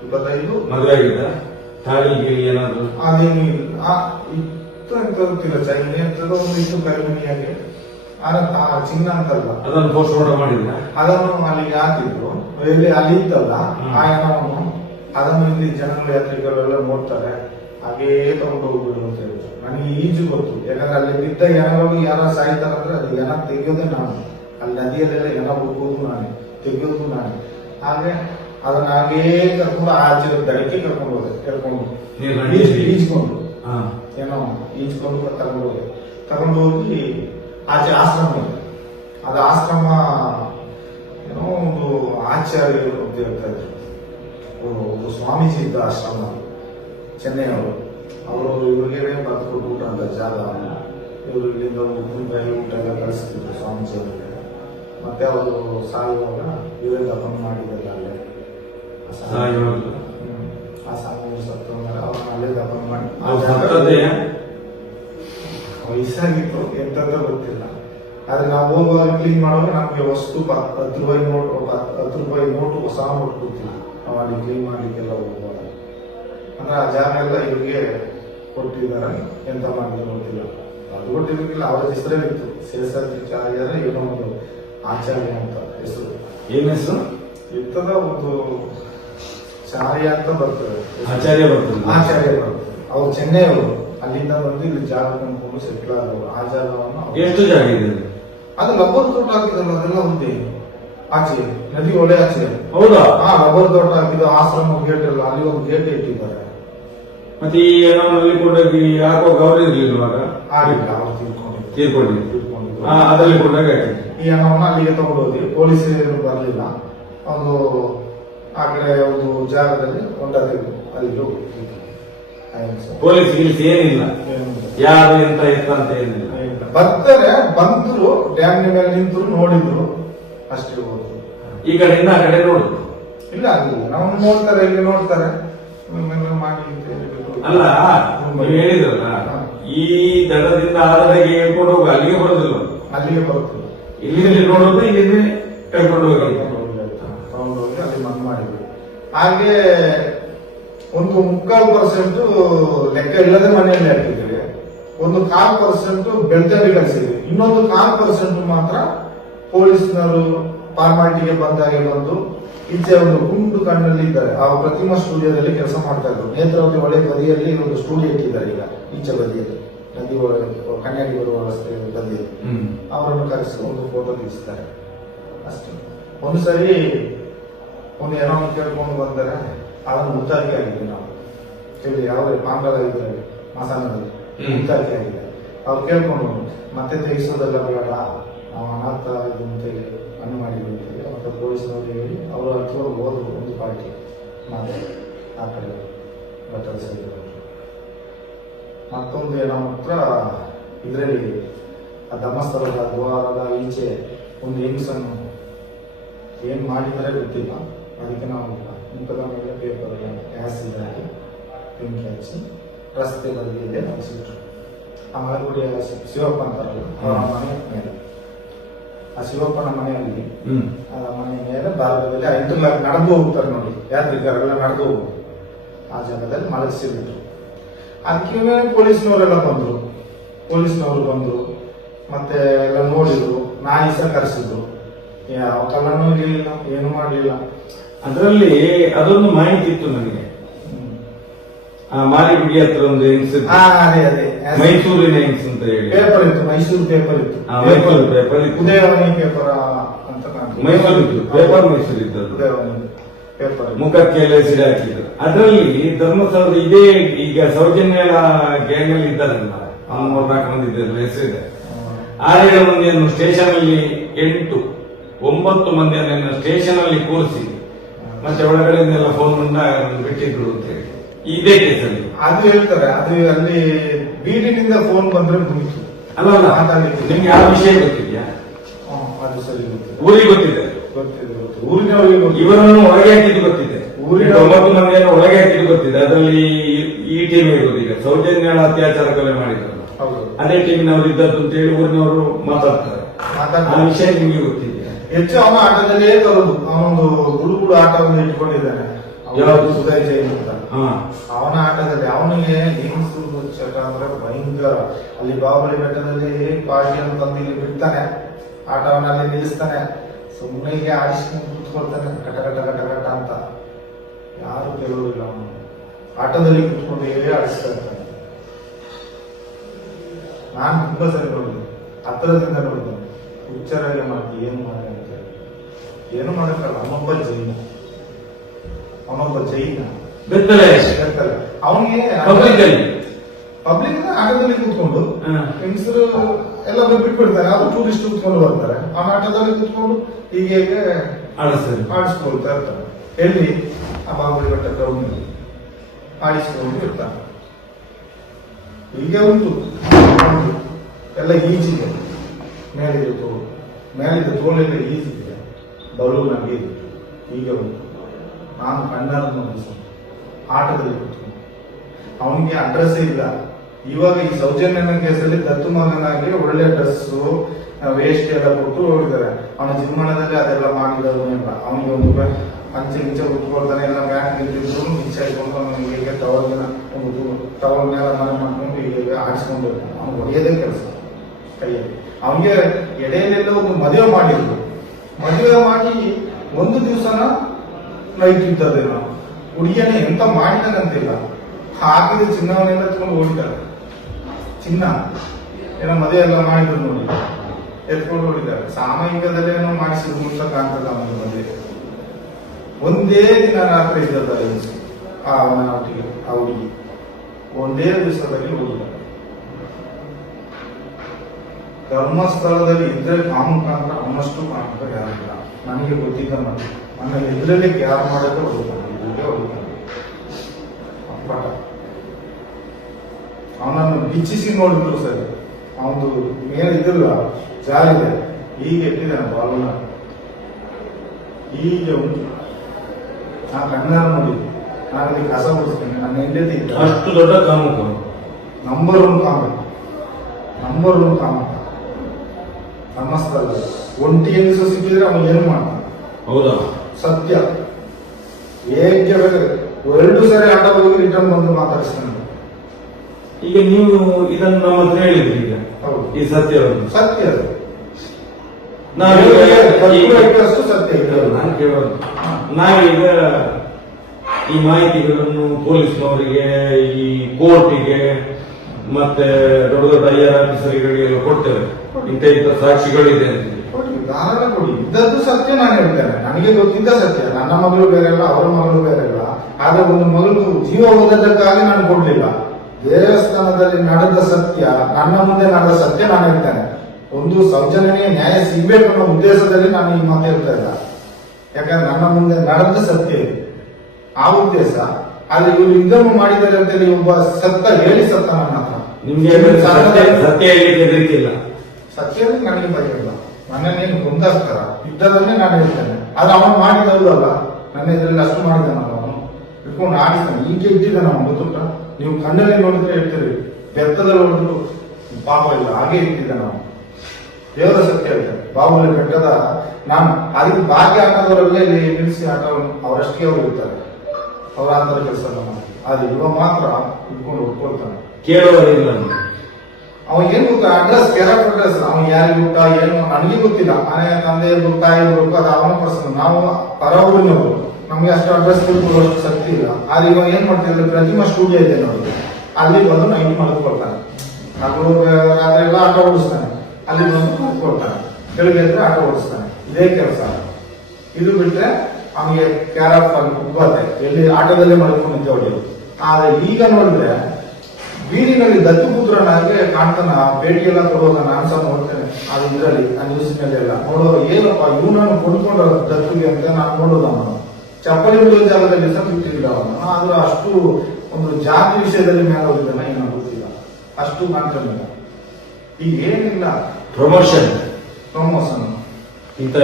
25. ಮದುವೆ ಆಗಿದ್ದ? ತಾಳಿ ಗೀಳಿ ಏನಾದ್ರು? ಅದೇನು ಇಲ್ಲ, ಇತ್ತು ಅಂತ ಗೊತ್ತಿಲ್ಲ. ಚೈನಿ ಅಂತಲೂ ಒಂದು ಇತ್ತು ಕೈಮಣಿಯಾಗೆ. ಚಿನ್ನ ಅಂತಲ್ಲ, ಅದನ್ನು ಪೋಸ್ಟ್ ಮಾರ್ಟಮ್ ಮಾಡಿಲ್ಲ? ಅದನ್ನು ಅಲ್ಲಿಗೆ ಹಾಕಿದ್ರು. ಅಲ್ಲಿ ಇತ್ತಲ್ಲ ಆ ಹೆಣವನ್ನು, ಅದನ್ನು ಇಲ್ಲಿ ಜನಗಳು, ಯಾತ್ರಿಕರೆಲ್ಲ ನೋಡ್ತಾರೆ, ಹಾಗೇ ತಗೊಂಡು ಹೋಗ್ಬಿಡು ಅಂತ ಹೇಳಿದ್ರು. ನನಗೆ ಈಜು ಗೊತ್ತು, ಯಾಕಂದ್ರೆ ಅಲ್ಲಿ ಬಿದ್ದ ಹೆಣಗಳು ಯಾರ ಸಾಯ್ತಾರಂದ್ರೆ ಅದು ಹೆಣ ತೆಗೆಯೋದೇ ನಾನು. ಅಲ್ಲಿ ನದಿಯಲ್ಲೆಲ್ಲ ಹೆಣ ಹುಡುಕೋದು ನಾನೇ, ತೆಗೆಯೋದು ನಾನೇ. ಹಾಗೆ ಅದನ್ನ ಹಾಗೇ ಕರ್ಕೊಂಡು ಆಚೆ ದಡಕ್ಕೆ ಕರ್ಕೊಂಡು ಹೋದೆ, ಈಜ್ಕೊಂಡು ಏನೋ ಈಜ್ಕೊಂಡು ತಗೊಂಡು ಹೋಗಿ ಆಚೆ ಆಶ್ರಮ ಇದೆ. ಅದು ಆಶ್ರಮ ಏನೋ ಒಂದು ಆಚಾರ್ಯರು ಅಂತ ಹೇಳ್ತಾ ಇದ್ರು. ಒಂದು ಸ್ವಾಮೀಜಿ ಇದ್ದ ಆಶ್ರಮ, ಚೆನ್ನೈಯವರು. ಅವರು ಇವ್ರಿಗೆ ಬರ್ಕೊಟ್ಟು ಊಟ ಅಂತ ಜಾಗ. ಇವರು ಇಲ್ಲಿಂದ ಉಪ್ಪಿನಕಾಯಿ ಊಟ ಎಲ್ಲ ಕಳಿಸ್ತಿದ್ರು ಸ್ವಾಮೀಜಿ ಅವರಿಗೆ. ಮತ್ತೆ ಅವರು ಸಾಯುವಾಗ ಇವರೇ ದಫನ್ ಮಾಡಿದ್ದಲ್ಲ ಅಲ್ಲೇ. ಆ ಸ್ವಾಮಿ ಸತ್ತು ಅವ್ರನ್ನ ಅಲ್ಲೇ ದಫನ್ ಮಾಡಿ. ವಯಸ್ಸಾಗಿತ್ತು, ಎಂತಂತ ಗೊತ್ತಿಲ್ಲ. ಆದ್ರೆ ನಾವು ಹೋಗುವಾಗ ಕ್ಲೀನ್ ಮಾಡುವಾಗ ನಮ್ಗೆ ವಸ್ತು 10 ರೂಪಾಯಿ ನೋಟು ಹೊಸ ನೋಟ್ ಕೊಡ್ತೀವಿ ನಾವು ಅಲ್ಲಿ ಕ್ಲೀನ್ ಮಾಡ್ಲಿಕ್ಕೆಲ್ಲ ಹೋಗುವಾಗ. ಅಂದ್ರೆ ಆ ಜಾಗ ಎಲ್ಲ ಇವ್ರಿಗೆ ಕೊಟ್ಟಿದ್ದಾರೆ, ಎಂತ ಮಾಡಿದ್ರು ಗೊತ್ತಿಲ್ಲ. ಅದು ಕೊಟ್ಟಿರ್ಲಿಕ್ಕಿಲ್ಲ, ಅವರ ಹೆಸರಲ್ಲಿತ್ತು ಶೇಷಾಚಾರ್ಯ ಏನೋ ಒಂದು ಆಚಾರ್ಯ ಅಂತ ಹೆಸರು. ಏನ್ ಹೆಸರು ಇರ್ತದ? ಒಂದು ಚಾರ್ಯ ಅಂತ ಬರ್ತದೆ, ಆಚಾರ್ಯ ಬರ್ತದೆ. ಆಚಾರ್ಯ ಬರ್ತದೆ. ಅವ್ರು ಚೆನ್ನೈಯವರು, ಅಲ್ಲಿಂದ ಬಂದು ಇಲ್ಲಿ ಜಾಗ ಕೊಂಡ್ಕೊಂಡು ಸೆಟ್ಲ್ ಆದವರು. ಆ ಜಾಗವನ್ನು ಎಷ್ಟು ಜಾಗ ಇದೆ? ಅದು ರಬ್ಬರ್ ತೋಟ ಹಾಕಿದಲ್ಲ, ಅದೆಲ್ಲ ಒಂದೇ ಆಚೆ ನದಿ ಒಳ್ಳೆ ಆಚೆ. ಹೌದಾ? ರಬ್ಬರ್ ತೋಟ ಹಾಕಿದ ಆಶ್ರಮ ಗೇಟ್ ಎಲ್ಲ, ಅಲ್ಲಿ ಒಂದು ಗೇಟ್ ಇಟ್ಟಿದ್ದಾರೆ. ಮತ್ತೆ ಈ ಹೆಣವನ್ನು ಕೊಂಡೋಗಿ ಹಾಕೋ ಗೌರಿ ಇರ್ಲಿಲ್ವಾಗ? ಆಗಿಲ್ಲ, ಅವ್ರು ತೀರ್ಕೊಂಡಿದ್ರು. ಅದರಲ್ಲಿ ಕೊಂಡಾಗ ಈ ಹಣವನ್ನು ಅಲ್ಲಿಗೆ ತಗೊಂಡೋಗಿ ಪೊಲೀಸರು ಬರಲಿಲ್ಲ. ಒಂದು ಆ ಕಡೆ ಒಂದು ಜಾಗದಲ್ಲಿ ಹೊಂಡದಲ್ಲಿ ಅಲ್ಲಿ ಪೊಲೀಸ್ ಗಿಲ್ಸ್ ಏನಿಲ್ಲ, ಯಾರು ಎಂತ ಎತ್ತ ಅಂತ ಏನಿಲ್ಲ. ಬರ್ತಾರೆ, ಬಂದ್ರು ಡ್ಯಾಮ್ ಮೇಲೆ ನಿಂತರು, ನೋಡಿದ್ರು, ಅಷ್ಟೇ ಹೋದ್ರು. ಈ ಕಡೆಯಿಂದ ಆ ಕಡೆ ನೋಡುದು ಇಲ್ಲ, ಆಗಿಲ್ಲ. ನಾವು ನೋಡ್ತಾರೆ, ಇಲ್ಲಿ ನೋಡ್ತಾರೆ ಮಾಡಿ. ಅಲ್ಲ, ನೀವು ಹೇಳಿದ್ರಲ್ಲ ಈ ದಡದಿಂದ ಆ ದಡಗೆ ಹೇಳ್ಕೊಂಡು ಹೋಗಿ ಅಲ್ಲಿಗೆ ಬರೋದಿಲ್ಲ, ಅಲ್ಲಿಗೆ ಬರುತ್ತಿಲ್ಲ. ಇಲ್ಲಿ ನೋಡೋದು, ಇಲ್ಲಿ ಕರ್ಕೊಂಡು ಹೋಗಿ ತಗೊಂಡೋಗಿ ಅಲ್ಲಿ ಮಣ್ಣು ಮಾಡಿದ್ವಿ. ಹಾಗೆ ಒಂದು 3/4% ಲೆಕ್ಕ ಇಲ್ಲದೆ ಮನೆಯಲ್ಲಿ ಹಾಕಿದ್ದೀವಿ. ಒಂದು 4% ಬೆಳ್ತಂಡಿ ಕಳಿಸಿದ್ವಿ. ಇನ್ನೊಂದು 4% ಮಾತ್ರ ಪೊಲೀಸ್ನವರು ಫಾರ್ಮಾಲಿಟಿಗೆ ಬಂದಾಗೆ ಬಂದು ಈಚೆ ಒಂದು ಗುಂಡು ಕಣ್ಣಲ್ಲಿ ಇದ್ದಾರೆ. ಆ ಪ್ರತಿಮಾ ಸ್ಟುಡಿಯೋದಲ್ಲಿ ಕೆಲಸ ಮಾಡ್ತಾ ಇದ್ರು. ನೇತ್ರಾವತಿ ಒಳ್ಳೆ ಬದಿಯಲ್ಲಿ ಒಂದು ಸ್ಟುಡಿಯೋ ಇಟ್ಟಿದ್ದಾರೆ ಈಗ, ಈಚೆ ಬದಿಯಲ್ಲಿ, ನದಿ ಒಳಗೆ ಕನ್ಯಾಡಿ ಬರುವ ರಸ್ತೆ ಬದಿಯಲ್ಲಿ. ಅವರನ್ನು ಕರೆಸಿ ಒಂದು ಫೋಟೋ ತೆಗಿಸ್ತಾರೆ ಅಷ್ಟೇ. ಒಂದು ಸರಿ ಒಂದು ಏನೋ ಕೇಳ್ಕೊಂಡು ಬಂದರೆ ಅದನ್ನು ಮುದ್ದಾಕಿ ಆಗಿದೆ. ನಾವು ಹೇಳಿ ಯಾವ ಪಾಂಡಲ ಇದ್ದಾರೆ ಮಸಾನದಲ್ಲಿ ಮುದ್ದಾಕಿ ಆಗಿದೆ. ಅವ್ರು ಕೇಳ್ಕೊಂಡು ಮತ್ತೆ ತೆಗಿಸೋದೆಲ್ಲ ಬೇಡ, ನಾವು ಅನಾಥ ಇದು ಅಂತ ಅನ್ನು ಮಾಡಿದ್ವಿ ಅಂತೇಳಿ ಮತ್ತೆ ಪೊಲೀಸ್ನವ್ರು ಹೇಳಿ ಅವರು ಹತ್ತಿರ ಹೋದ್ರು. ಒಂದು ಪಾರ್ಟಿ ಮಾತ್ರ ಆ ಕಡೆ ಭಟ್ಟರ ಸೈಡ್. ಮತ್ತೊಂದು ಏನೋ ಮಾತ್ರ ಇದರಲ್ಲಿ ಆ ಧರ್ಮಸ್ಥಳದ ದ್ವಾರದ ಈಚೆ ಒಂದು ಹೆಂಗಸನ್ನು ಏನ್ ಮಾಡಿದರೆ ಗೊತ್ತಿಲ್ಲ. ಅದಕ್ಕೆ ನಾವು ಮುಖದ ಮೇಲೆ ಪೇಪರ್ ಆಸಿಡ್ ಹಾಕಿ ಬೆಂಕಿ ಹಚ್ಚಿ ರಸ್ತೆ ಬದಿಯಲ್ಲೇ ಹಸಿಟ್ರು. ಆ ಮಲಗುಡಿಯ ಶಿವಪ್ಪ ಅಂತಾರಲ್ಲ ಅವರ ಮನೆ ಮೇಲೆ, ಆ ಶಿವಪ್ಪನ ಮನೆಯಲ್ಲಿ ಆ ಮನೆ ಮೇಲೆ ಭಾರತದಲ್ಲಿ ಇಂಟರ್ಲಾಕ್ ನಡೆದು ಹೋಗ್ತಾರೆ ನೋಡಿ, ಯಾತ್ರಿಕರೆಲ್ಲ ನಡೆದು ಹೋಗ್ಬೋದು. ಆ ಜಾಗದಲ್ಲಿ ಮಲಗಿಸಿಬಿಟ್ರು. ಅದಕ್ಕೆ ಪೊಲೀಸ್ನವರೆಲ್ಲ ಬಂದ್ರು. ಪೊಲೀಸ್ನವರು ಬಂದ್ರು, ಮತ್ತೆ ಎಲ್ಲ ನೋಡಿದ್ರು, ನಾಯಿ ಸಹ ಕರೆಸಿದ್ರು. ಯಾವ ಕಲ್ಲನೂ ಇರಲಿಲ್ಲ, ಏನು ಮಾಡಲಿಲ್ಲ. ಅದರಲ್ಲಿ ಅದೊಂದು ಮಾಹಿತಿ ಇತ್ತು ನನಗೆ. ಆ ಮಾರಿಗುಡಿ ಹತ್ರ ಒಂದು ಹೆಂಗ್ಸ್ ಅದೇ ಅದೇ ಮೈಸೂರಿನ ಹೆಂಗ್ಸ್ ಅಂತ ಹೇಳಿ ಪೇಪರ್ ಇತ್ತು, ಮೈಸೂರು ಪೇಪರ್ ಇತ್ತು, ಮೈಸೂರು ಪೇಪರ್ ಇತ್ತು, ಉದಯವಾಣಿ ಪೇಪರ್ ಅಂತ ಕಾಣ್ತದೆ. ಮೈಸೂರು ಇತ್ತು, ಪೇಪರ್ ಮೈಸೂರು ಇದ್ದದ್ದು, ಉದಯವಾಣಿ ಪೇಪರ್ ಮುಖಕ್ಕೆ ಎಲ್ಲ ಸಿಡಿ ಹಾಕಿದ್ರು. ಅದರಲ್ಲಿ ಧರ್ಮಸ್ಥಳದ ಇದೇ ಈಗ ಸೌಜನ್ಯ ಗ್ಯಾಂಗ್ ಅಲ್ಲಿ ಇದ್ದಾರಲ್ಲ, 3-4 ಮಂದಿ ಇದ್ದಾರೆ, ಹೆಸರಿದೆ. 6-7 ಮಂದಿಯನ್ನು ಸ್ಟೇಷನ್ ಅಲ್ಲಿ 8-9 ಮಂದಿಯನ್ನು ಸ್ಟೇಷನ್ ಅಲ್ಲಿ ಕೂರಿಸಿ ಮತ್ತೆ ಒಳಗಡೆಯಿಂದೆಲ್ಲ ಫೋನ್ ಬಿಟ್ಟಿದ್ರು ಅಂತ ಹೇಳಿ ಇದೇ ಕೇಸಲ್ಲಿ ಅದು ಹೇಳ್ತಾರೆ. ಅದು ಅಲ್ಲಿ ಬೀಡಿನಿಂದ ಫೋನ್ ಬಂದ್ರೆ ಮುಗಿತು. ಅಲ್ಲ ನಿಮ್ಗೆ ಯಾವ ವಿಷಯ ಗೊತ್ತಿದ್ಯಾ? ಅದು ಸರಿ ಗೊತ್ತಿದೆ, ಊರಿಗೆ ಗೊತ್ತಿದೆ, ಗೊತ್ತಿದೆ, ಗೊತ್ತಿದೆ, ಊರಿನವರಿಗೆ ಗೊತ್ತಿದೆ. ಇವರನ್ನು ಒಳಗೆ ಹಾಕಿದ್ದು ಗೊತ್ತಿದೆ, ಊರಿನ 9 ಮಂದಿಯನ್ನು ಒಳಗೆ ಹಾಕಿದ್ದು ಗೊತ್ತಿದೆ. ಅದರಲ್ಲಿ ಈ ಟೀಮ್ ಇರುವುದು, ಈಗ ಸೌಜನ್ಯ ಅತ್ಯಾಚಾರ ಕೊಲೆ ಮಾಡಿದ್ರು ಹೌದು, ಅದೇ ಟೀಮಿನವರು ಇದ್ದದ್ದು ಅಂತ ಹೇಳಿ ಊರಿನವರು ಮಾತಾಡ್ತಾರೆ. ಆ ವಿಷಯ ನಿಮಗೆ ಗೊತ್ತಿದೆಯಾ? ಹೆಚ್ಚು ಅವನ ಆಟದಲ್ಲೇ ತರುದು. ಅವನೊಂದು ಗುಡುಗುಡು ಆಟವನ್ನು ಇಟ್ಕೊಂಡಿದ್ದಾನೆ, ಯಾವುದು ಸುಧೈ ಜೈನ್ ಅಂತ. ಅವನ ಆಟದಲ್ಲಿ ಅವನಿಗೆ ಹೆಂಗಸರು ಚಟ ಅಂದ್ರೆ ಭಯಂಕರ. ಅಲ್ಲಿ ಬಾಬಳಿ ಬೆಟ್ಟದಲ್ಲಿ ಪಾರ್ಟಿಯನ್ನು ತಂದು ಇಲ್ಲಿ ಬಿಡ್ತಾನೆ, ಆಟವನ್ನಲ್ಲಿ ನಿಲ್ಲಿಸ್ತಾನೆ, ಸುಮ್ಮನೆ ಆಡಿಸ್ಕೊಂಡು ಕೂತ್ಕೊಳ್ತಾನೆ, ಕಟ ಕಟ ಕಟ ಕಟ ಅಂತ. ಯಾರು ಕೇಳುವುದಿಲ್ಲ, ಅವನು ಆಟದಲ್ಲಿ ಕೂತ್ಕೊಂಡು ಹೇಳಿ ಆಡಿಸ್ತಾ ಇರ್ತಾನೆ. ನಾನು ತುಂಬಾ ಸರಿ ನೋಡಿದೆ, ಹತ್ತಿರದಿಂದ ನೋಡಿದ್ದೇನೆ. ಹುಚ್ಚರಾಗೆ ಮಾಡ್ತಿ ಏನು ಮಾಡಿ ಅಂತ ಹೇಳಿ ಏನು ಮಾಡಕ್ಕಲ್ಲ. ಅವನೊಬ್ಬ ಜೈನ ಬೆತ್ತಲೆ ಅವನಿಗೆ ಪಬ್ಲಿಕ್ ಆಟದಲ್ಲಿ ಕೂತ್ಕೊಂಡು ಹೆಂಗಸರು ಎಲ್ಲ ಬಿಟ್ಬಿಡ್ತಾರೆ, ಅದು ಟೂರಿಸ್ಟ್ ಕೂತ್ಕೊಂಡು ಬರ್ತಾರೆ. ಅವನ ಆಟದಲ್ಲಿ ಕೂತ್ಕೊಂಡು ಹೀಗೆ ಆಡಿಸ್ಕೊಳ್ತಾ ಇರ್ತಾರೆ. ಎಲ್ಲಿ ಆ ಬಾಬುಳಿ ಬೆಟ್ಟ ಗ್ರೌಂಡ್ ಆಡಿಸ್ಕೊಂಡು ಇರ್ತಾನೆ. ಹೀಗೆ ಉಂಟು ಎಲ್ಲ ಈಜಿಗೆ ಮೇಲಿದೆ ತೋಳು, ಮೇಲಿದೆ ತೋಳೆಲ್ಲ ಈಜಿದೆ, ಬಲೂನ್ ಆಗಿ ಹೀಗೆ ಉಂಟು. ನಾನು ಕಣ್ಣಾರ ನೋಡಿಸ ಆಟದಲ್ಲಿ ಕೂತ್ಕೊಂಡು ಅವನಿಗೆ ಅಡ್ರೆಸ್ ಇಲ್ಲ. ಇವಾಗ ಈ ಸೌಜನ್ಯನ ಕೇಸಲ್ಲಿ ದತ್ತು ಮಗನಾಗಿ ಒಳ್ಳೆ ಡ್ರೆಸ್ಸು ವೇಸ್ಟ್ ಎಲ್ಲ ಕೊಟ್ಟು ಹೋಗಿದ್ದಾರೆ. ಅವನ ಜೀವನದಲ್ಲಿ ಅದೆಲ್ಲ ಮಾಡಿದವರು ಇಲ್ಲ. ಅವನಿಗೆ ಒಂದು ಅಂಚೆ ಗಿಂಚೆ ಉಟ್ಕೊಳ್ತಾನೆ, ಎಲ್ಲ ಬ್ಯಾಂಕ್ ನಿಂತಿದ್ರು ಗಿಂಚೆ ಹಾಕೊಂಡು ಅವನಿಗೆ ಹೀಗೆ ಟವಲ್ ಮೇಲೆ ಮನೆ ಮಾಡ್ಕೊಂಡು ಹೀಗೆ ಆಡಿಸ್ಕೊಂಡು ಅವ್ನು ಹೊಡೆಯೋದೇ ಕೆಲಸ ಕೈಯಲ್ಲಿ. ಅವನಿಗೆ ಎಡೆಯಲ್ಲೆಲ್ಲ ಒಂದು ಮದುವೆ ಮಾಡಿದ್ರು. ಮದುವೆ ಮಾಡಿ ಒಂದು ದಿವಸನ ನೈಟ್ ಇದ್ದದೆ. ನಾವು ಹುಡುಗಿಯನ್ನ ಎಂತ ಮಾಡಿದಾನಂತಿಲ್ಲ, ಹಾಕಿದ ಚಿನ್ನವನ್ನೆಲ್ಲ ಎತ್ಕೊಂಡು ಓಡಿದ್ದಾರೆ. ಚಿನ್ನ ಏನೋ ಮದುವೆ ಎಲ್ಲ ಮಾಡಿದ್ರು ನೋಡಿ, ಎತ್ಕೊಂಡು ಓಡಿದ್ದಾರೆ. ಸಾಮೂಹಿಕದಲ್ಲೇ ಏನೋ ಮಾಡಿಸಿದ್ರು ಅಂತ ಕಾಣ್ತದೆ ಅವನ ಮದುವೆ. ಒಂದೇ ದಿನ ರಾತ್ರಿ ಇದ್ದದ ಅವನ ಒಟ್ಟಿಗೆ ಆ ಹುಡುಗಿ ಒಂದೇ ದಿವಸದಲ್ಲಿ ಹೋಗಿದ್ದಾರೆ. ಧರ್ಮಸ್ಥಳದಲ್ಲಿ ಇದ್ರೆ ಕಾಮಕಾಂತ ಅವನಷ್ಟು ಕಾಮಕ ಯಾರಿಲ್ಲ ನನಗೆ ಗೊತ್ತಿದ್ದ ಮಾಡಿ. ನನ್ನ ಎದುರಲ್ಲಿ ಯಾರು ಮಾಡೋಕೆ ಹೋಗ್ತಾನೆ, ಹೀಗೆ ಹೋಗ್ತಾನೆ ಅಪ್ಪಟ. ಅವನನ್ನು ಬಿಚ್ಚಿಸಿ ನೋಡಿದ್ರು ಸರಿ, ಅವನು ಮೇಲೆ ಇದ್ದಿಲ್ಲ, ಜಾರಿದೆ, ಹೀಗೆ ಇಟ್ಟಿದ್ದಾನೆ ಬಾಲನ, ಹೀಗೆ ಉಂಟು. ನಾ ಕಣ್ಣಾರ ನೋಡಿದ್ದೆ. ನಾನು ಇಲ್ಲಿ ಕಸ ಬಿಡಿಸ್ತೇನೆ, ನನ್ನ ಹೆಂಡತಿ ಅಷ್ಟು ದೊಡ್ಡ ಕಾಮಕ, ನಂಬರ್ 1 ಕಾಮಕ, ನಂಬರ್ 1 ಕಾಮಕ. ಧರ್ಮಸ್ಥಳ ಒಂಟಿ ಹೆಂಗಸು ಸಿಕ್ಕಿದ್ರೆ ಅವನು ಏನು ಮಾಡ್ತಾನೆ? ಹೌದಾ? ಸತ್ಯ. ಹೇಗೆ ಬೇಕಾದ್ರೆ 2 ಸರಿ ಆಟ ಹೋಗಿ ರಿಟರ್ನ್ ಬಂದು ಮಾತಾಡಿಸ್ತಾನೆ. ಈಗ ನೀವು ಇದನ್ನು ನಮ್ಮ ಹತ್ರ ಹೇಳಿದ್ರಿ, ಈಗ ಹೌದು ಈ ಸತ್ಯವನ್ನು. ಸತ್ಯ ಅದು ನಾವೀಗ ಸತ್ಯ. ನಾನು ಕೇಳೋದು, ನಾವೀಗ ಈ ಮಾಹಿತಿಗಳನ್ನು ಪೊಲೀಸ್ನವರಿಗೆ, ಈ ಕೋರ್ಟಿಗೆ, ಮತ್ತೆ ದೊಡ್ಡ ದೊಡ್ಡ ಐಆರ್ ಆಫೀಸರ್ಗಳಿಗೆಲ್ಲ ಕೊಡ್ತೇವೆ. ಇಂಥ ಸಾಕ್ಷಿಗಳಿದೆ ಅಂತ ಧಾರಾಳ ಕೊಡಿ. ಇದ್ದದ್ದು ಸತ್ಯ ನಾನು ಹೇಳ್ತೇನೆ, ನನಗೆ ಗೊತ್ತಿದ್ದ ಸತ್ಯ. ನನ್ನ ಮಗಳು ಬೇರೆ ಅಲ್ಲ, ಅವರ ಮಗಳು ಬೇರೆ ಅಲ್ಲ. ಆದ್ರೆ ಒಂದು ಮಗಳು ಜೀವ ಹೋದದ್ದಕ್ಕಾಗಿ ನಾನು ಕೊಡ್ಲಿಲ್ಲ. ದೇವಸ್ಥಾನದಲ್ಲಿ ನಡೆದ ಸತ್ಯ, ನನ್ನ ಮುಂದೆ ನಡೆದ ಸತ್ಯ ನಾನು ಹೇಳ್ತೇನೆ. ಒಂದು ಸೌಜನ್ಯನಿಗೆ ನ್ಯಾಯ ಸಿಗ್ಬೇಕು ಅನ್ನೋ ಉದ್ದೇಶದಲ್ಲಿ ನಾನು ಈ ಮಾತು ಹೇಳ್ತಾ ಇಲ್ಲ. ಯಾಕಂದ್ರೆ ನನ್ನ ಮುಂದೆ ನಡೆದ ಸತ್ಯ ಇದೆ, ಆ ಉದ್ದೇಶ. ಆದ್ರೆ ಇವರು ಇದನ್ನು ಮಾಡಿದ್ದಾರೆ ಅಂತೇಳಿ ಒಬ್ಬ ಸತ್ತ ಹೇಳಿ ಸತ್ತ ನನ್ನ ಹತ್ರ. ನಿಮ್ಗೆ ಸತ್ಯ ಹೇಳಲಿಕ್ಕೆ ಬೇಕಿಲ್ಲ. ಸತ್ಯ ಅಂದ್ರೆ ನನಗೆ ಭಯ ಇಲ್ಲ. ನನ್ನನ್ನೇನು ಗೊಂದಾಗ್ತಾರ ಇದ್ದದನ್ನೇ ನಾನು ಹೇಳ್ತೇನೆ. ಆದ್ರೆ ಅವನು ಮಾಡಿದಲ್ಲ, ನನ್ನ ಇದರಲ್ಲಿ ಅಷ್ಟು ಮಾಡಿದ್ದಾನಲ್ಲ ಅವನು ಇಟ್ಕೊಂಡು ಆಡಿಸ್ತಾನೆ. ಈಗ ಇಟ್ಟಿದ್ದಾನೆ ಅವನು, ಗೊತ್ತುಂಟ? ನೀವು ಕಣ್ಣಲ್ಲಿ ನೋಡಿದ್ರೆ ಹೇಳ್ತೀರಿ, ಬೆತ್ತದಲ್ಲಿ ನೋಡಿದ್ರು ಪಾಪ ಇಲ್ಲ, ಹಾಗೆ ಇಟ್ಟಿದ್ದಾನೆ ಅವನು. ದೇವರ ಸತ್ಯ ಹೇಳ್ತಾರೆ. ಬಾಹುಬಲಿ ಬೆಟ್ಟದ ನಾನು ಅದಕ್ಕೆ ಭಾಗ್ಯ ಹಾಕೋದವರಲ್ಲೇ ಇಲ್ಲಿ ನಿಲ್ಲಿಸಿ ಆಟವನ್ನು ಅವರಷ್ಟೇ ಅವ್ರು ಇರ್ತಾರೆ. ಅವ್ರ ಆ ಥರ ಕೆಲಸ ಮಾಡಿ. ಆದ್ರೆ ಇವ ಮಾತ್ರ ಇಟ್ಕೊಂಡು ಒಪ್ಕೊಳ್ತಾನೆ. ಕೇಳುವರಿಲ್ಲ. ಅವ ಏನ್ ಗೊತ್ತಾ, ಅಡ್ರೆಸ್ ಕ್ಯಾರೆಕ್ಟರ್ ಅಡ್ರೆಸ್, ಅವ್ನು ಯಾರಿಗೆ ಗೊತ್ತಾ ಏನು ನನಗೆ ಗೊತ್ತಿಲ್ಲ. ಮನೆ ತಂದೆ ತಾಯಿ ಗೊತ್ತು, ಅದು ಅವನ ಪರ್ಸನ್. ನಾವು ಪರ ಊರಿನವರು, ನಮ್ಗೆ ಅಷ್ಟು ಅಡ್ರೆಸ್ ತಿಳ್ಕೊಳ್ಳೋಷ್ಟು ಶಕ್ತಿ ಇಲ್ಲ. ಆದ್ರೆ ಇವಾಗ ಏನ್ ಮಾಡ್ತಿದ್ರೆ, ಪ್ರತಿಮಾ ಸ್ಟುಡಿಯೋ ಇದೆ ನೋಡಿ, ಅಲ್ಲಿ ಬಂದು ನೈಟ್ ಮಲ್ಕೊಳ್ತಾನೆ. ಹಗಲು ರಾತ್ರಿ ಎಲ್ಲ ಆಟ ಓಡಿಸ್ತಾನೆ. ಅಲ್ಲಿ ಬಂದು ಮಲ್ಕೊಳ್ತಾನೆ, ಬೆಳಿಗ್ಗೆ ಎದ್ರೆ ಆಟ ಓಡಿಸ್ತಾನೆ. ಇದೇ ಕೆಲಸ. ಇದು ಬಿಟ್ರೆ ಅವನಿಗೆ ಕ್ಯಾರೆಕ್ಟರ್ ಉಬ್ಬತ್ತೆ, ಎಲ್ಲಿ ಆಟದಲ್ಲೇ ಮಲ್ಕೊಂಡಿದ್ದೆ ಹೊಡೆಯೋದು. ಆದ್ರೆ ಈಗ ನೋಡಿದ್ರೆ ಬೀದಿನಲ್ಲಿ ದತ್ತುಪುತ್ರನಾಗೆ ಕಾಣ್ತಾನ. ಭೇಟಿ ಎಲ್ಲ ಕೊಡುವಾಗ ನಾನು ಸಹ ನೋಡ್ತೇನೆ, ಅದು ಇದರಲ್ಲಿ ಆ ನ್ಯೂಸ್ನಲ್ಲೆಲ್ಲ ನೋಡುವಾಗ ಏನಪ್ಪ ಇವನನ್ನು ಕೊಂಡ್ಕೊಂಡ ದತ್ತುಗೆ ಅಂತ ನಾನು ನೋಡೋದು. ಅವನು ಚಪ್ಪಲಿ ಬಿಡುವ ಜಾಗದಲ್ಲಿ ಸಹ ಬಿಟ್ಟಿಲ್ಲ ಅವನು. ಆದ್ರೂ ಅಷ್ಟು ಒಂದು ಜಾತಿ ವಿಷಯದಲ್ಲಿ ಮೇಲೆ ಹೋಗಿದ್ದಾನೆ, ಏನೋ ಗೊತ್ತಿಲ್ಲ, ಅಷ್ಟು ಕಾಣ್ತಾನೆ. ಈಗ ಏನಿಲ್ಲ, ಪ್ರಮೋಷನ್ ಇಂಥ